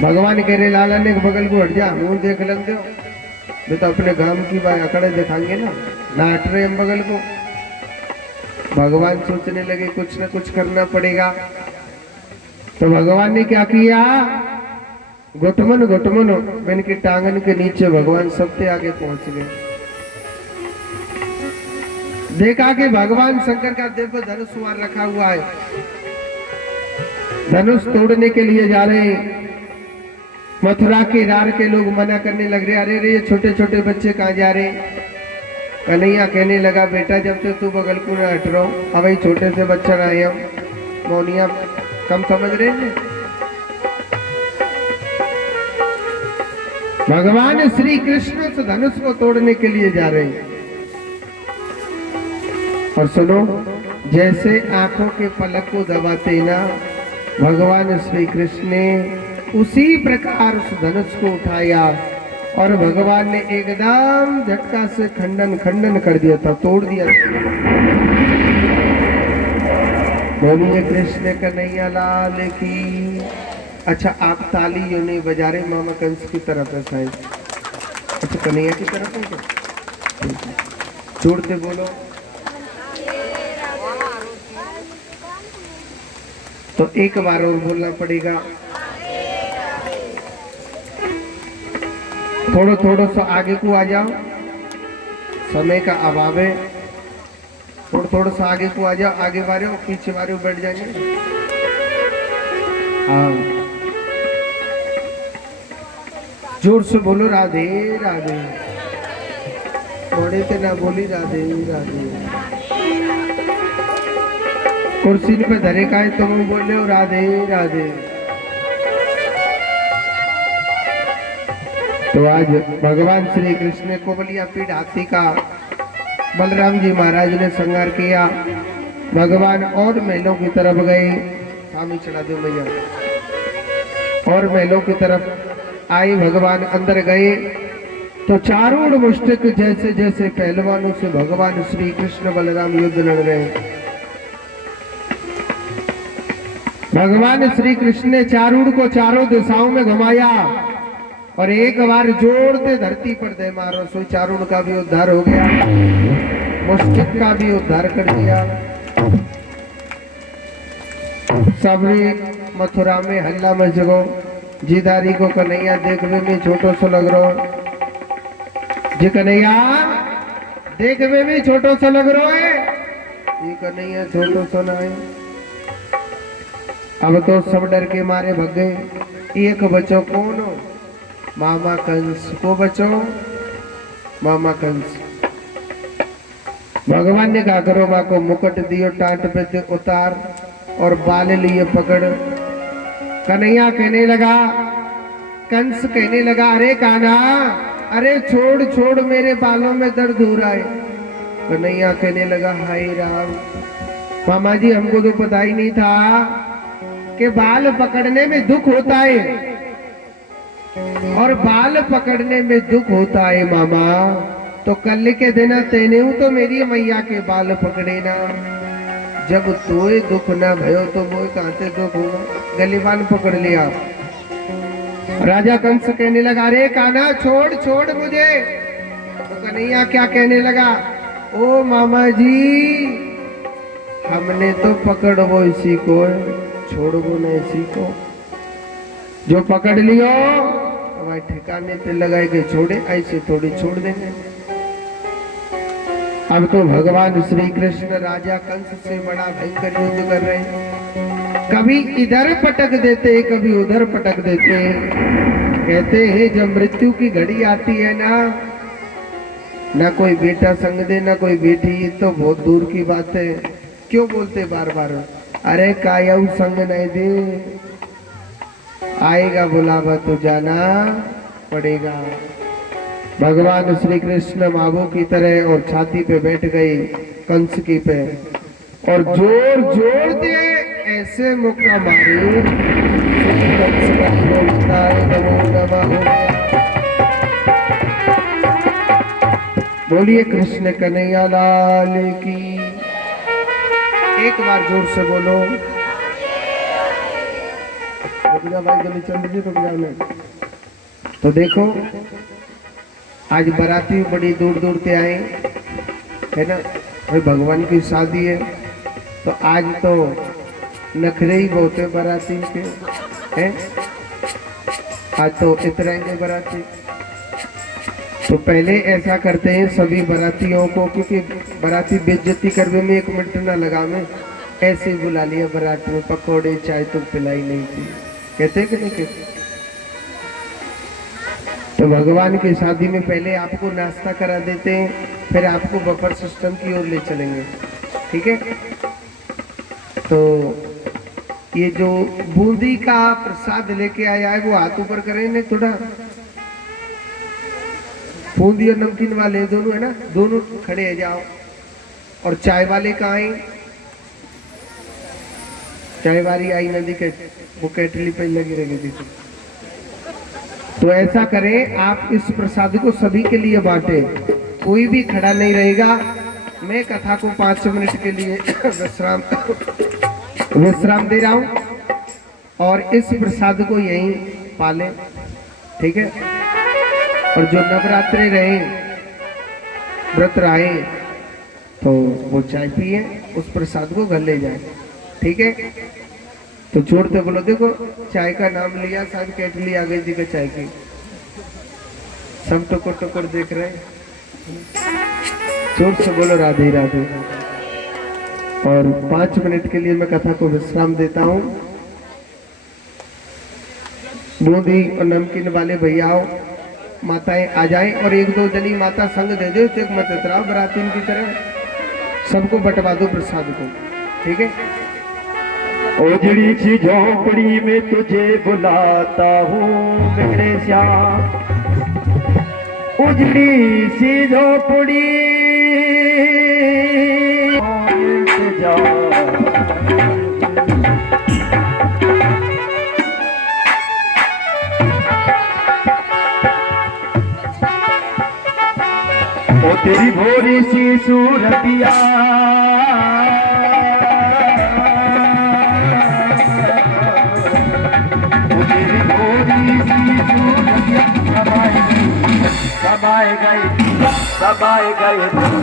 भगवान कह रहे लाला ने बगल को हट जा, मुंह देख लग दो, वे तो अपने गांव की बात अकड़े दिखाएंगे ना, ना हट रहे हम बगल को। भगवान सोचने लगे कुछ ना कुछ करना पड़ेगा, तो भगवान ने क्या किया, घुटमन घुटमन इनकी टांगन के नीचे भगवान सबसे आगे पहुंच गए। देखा कि भगवान शंकर का दिव्य धनुष सवार रखा हुआ है, धनुष तोड़ने के लिए जा रहे हैं। मथुरा के रार के लोग मना करने लग रहे, अरे रे ये छोटे छोटे बच्चे कहाँ जा रहे। कन्हैया कहने लगा बेटा जब तक तू बगल को न हट रहा हूं, अब छोटे से बच्चा आए हम मौनिया कम समझ रहे हैं। भगवान श्री कृष्ण उस धनुष को तोड़ने के लिए जा रहे हैं। और सुनो, जैसे आंखों के पलक को दबाते ना भगवान श्री कृष्ण ने उसी प्रकार उस धनुष को उठाया और भगवान ने एकदम झटका से खंडन खंडन कर दिया था, तोड़ दिया। बोलिए कृष्ण कन्हैया लाल की। अच्छा आप ताली यूं नहीं बजा रहे, मामा कंस की तरफ है शायद। अच्छा कन्हैया की तरफ है क्या? जोड़ते बोलो। तो एक बार और बोलना पड़ेगा। थोड़ा थोड़ा सा आगे को आ जाओ, समय का अभाव है। थोड़ा थोड़ा सा आगे को आ जाओ, आगे बारे हो पीछे बारे हो बैठ जाएंगे। हाँ जोर से बोलो राधे राधे, थोड़े के ना बोली राधे राधे। कुर्सी पे धरे का है तुम बोल रहे हो राधे राधे। तो आज भगवान श्री कृष्ण ने कोबलिया पीठ हाथी का बलराम जी महाराज ने संहार किया। भगवान और महलों की तरफ गए, स्वामी चढ़ा दो भैया, और महलों की तरफ आए। भगवान अंदर गए तो चारों मुष्टिक जैसे जैसे पहलवानों से भगवान श्री कृष्ण बलराम युद्ध लड़ रहे हैं। भगवान श्री कृष्ण ने चारूढ़ को चारों दिशाओं में घुमाया और एक बार जोर से धरती पर दे मारो, सो चारूढ़ का भी उद्धार हो गया, मुष्टिक का भी उद्धार कर दिया। सबरी मथुरा में हल्ला मच गो। जीदारी को कन्हैया देखने में छोटो सो लग रहा, जी कन्हैया देखने में छोटो सा लग रहा है, ये कन्हैया छोटो सा ना है। अब तो सब डर के मारे भग गए। एक बचो कौन हो? मामा कंस को बचो, मामा कंस। भगवान ने कहा करो बा को मुकुट दियो, टांट पे उतार और बाल लिए पकड़। कन्हैया कहने लगा, कंस कहने लगा अरे कान्हा, अरे छोड़ छोड़ मेरे बालों में दर्द हो रहा है। कन्हैया कहने लगा हाय राम, मामा जी हमको तो पता ही नहीं था कि बाल पकड़ने में दुख होता है, और बाल पकड़ने में दुख होता है मामा। तो कल के दिन तेने तो मेरी मैया के बाल पकड़े ना, जब तोए दुख ना भयो तो वो कहां से दुख होगा। गलीबान पकड़ लिया। राजा कंस कहने लगा अरे कान्हा छोड़ छोड़ मुझे। तो कन्हैया क्या कहने लगा, ओ मामा जी हमने तो पकड़ वो इसी को, छोड़ वो न इसी को। जो पकड़ लियो हमारे ठिकाने पे लगाए के छोड़े, ऐसे थोड़ी छोड़ देंगे। अब तो भगवान श्री कृष्ण राजा कंस से बड़ा भयंकर युद्ध कर रहे हैं। कभी इधर पटक देते, कभी उधर पटक देते। कहते हैं जब मृत्यु की घड़ी आती है ना कोई बेटा संग दे ना कोई बेटी, ये तो बहुत दूर की बात है। क्यों बोलते बार बार, अरे कायऊ संग नहीं दे, आएगा बुलावा तो जाना पड़ेगा। भगवान श्री कृष्ण मावो की तरह और छाती पे बैठ गई कंस की पे, और जोर जोर दे ऐसे मुक्का मारे नमो नमः। बोलिए कृष्ण कन्हैया लाल की। एक बार जोर से बोलो। रुक जा भाई, जल्दी चल दीजिए, रुक जाना। तो देखो आज बाराती बड़ी दूर दूर से आए है ना, भाई भगवान की शादी है तो आज तो नखरे ही बहुत है बाराती के हैं। आज तो इतराएंगे बाराती। तो पहले ऐसा करते हैं सभी बारातियों को, क्योंकि बाराती बेइज्जती करने में 1 मिनट ना लगा, में ऐसे ही बुला लिया बारात में, पकौड़े चाय तो पिलाई नहीं थी, कहते कि नहीं कहते। तो भगवान की शादी में पहले आपको नाश्ता करा देते हैं, फिर आपको बफर सिस्टम की ओर ले चलेंगे, ठीक है। तो ये जो बूंदी का प्रसाद लेके आया है वो हाथ ऊपर करें ने थोड़ा। बूंदी और नमकीन वाले दोनों है ना, दोनों खड़े है जाओ। और चाय वाले कहाँ हैं? चाय वाली आई नदी के वो कैटली पे लगी रहेगी थी। तो ऐसा करें, आप इस प्रसाद को सभी के लिए बांटे, कोई भी खड़ा नहीं रहेगा। मैं कथा को 5 मिनट के लिए विश्राम दे रहा हूं और इस प्रसाद को यहीं पालें, ठीक है। और जो नवरात्रे रहे, व्रत रहे, तो वो चाय पिए, उस प्रसाद को घर ले जाए, ठीक है। तो छोड़ते बोलो, देखो चाय का नाम लिया, शायद केटली आ गई थी का चाय की, सब टुकुर टुकुर देख रहे हैं। जोर से बोलो राधे राधे। और 5 मिनट के लिए मैं कथा को विश्राम देता हूँ। बूंदी और नमकीन वाले भैयाओं माताएं आ जाएं और 1-2 जनी माता संग दे दो, तो मत इतराओ बरातीन की तरह, सबको बंटवा दो प्रसाद को, ठीक है। उजड़ी सी झोपड़ी में तुझे बुलाता हूँ मेरे श्याम, उजड़ी सी झोपड़ी ओ तेरी भोरी सी सूरतिया, ओ तेरी भोरी सी सूरतिया समाए गई, समाए गई, समाए गई दिल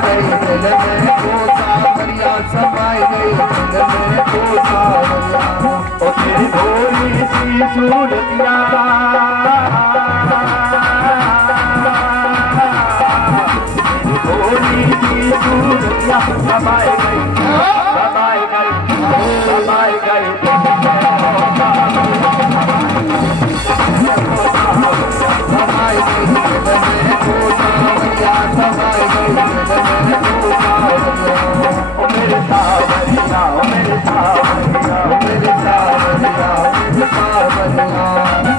में कोसा मरिया, समाए गई दिल में कोसा मरिया। ओ तेरी भोली सी सूरतिया, तेरी भोली सी सूरतिया समाए गई, समाए गई, समाए गई, समाए गई दिल में कोसा मरिया, समाए गई दिल में कोसा मरिया। ओ मेरे सावरिया, ओ मेरे सावरिया, मेरे सावरिया, मेरे सावरिया।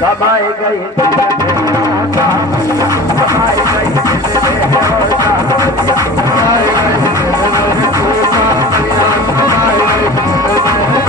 समाए गई दिल में आशा, समाए गई दिल में आशा, समाए गई दिल में आशा, समाए गई दिल में आशा।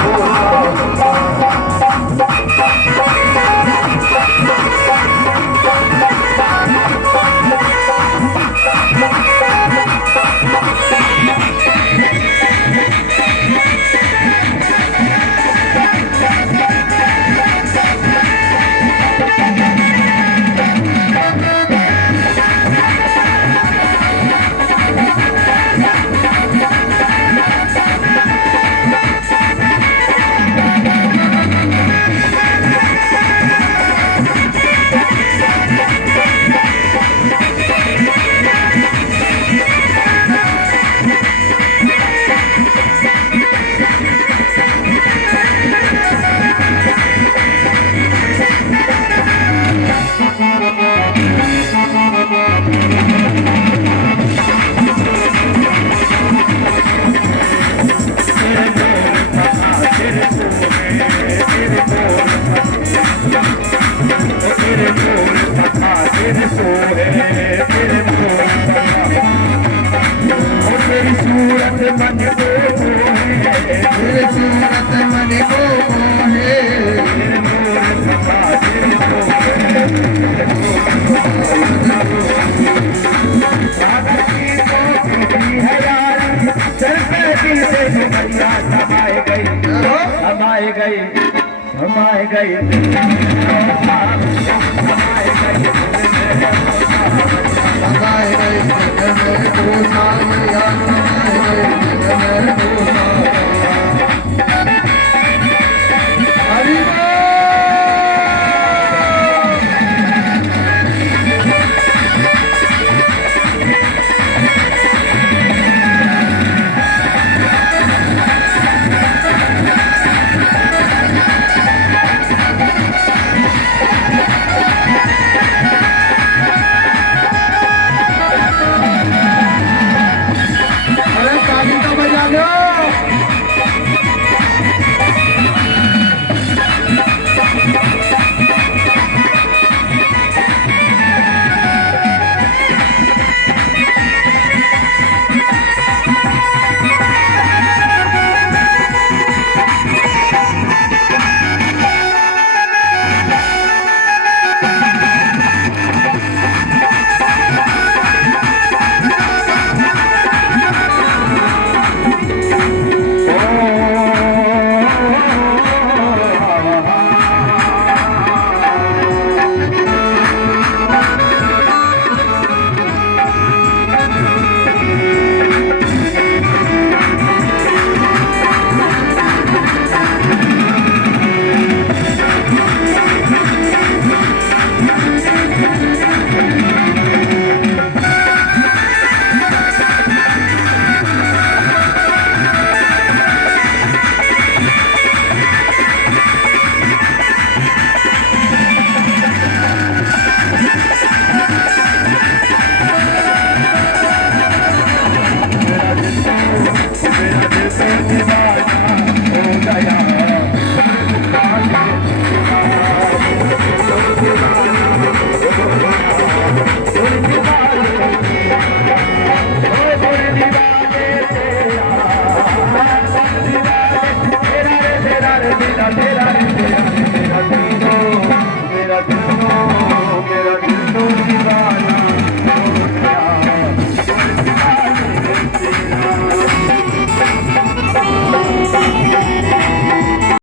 तेरी सूरत मन को तेरी सूरत मन को मोहे, समाए गई समाए गई समाए गई समाए गई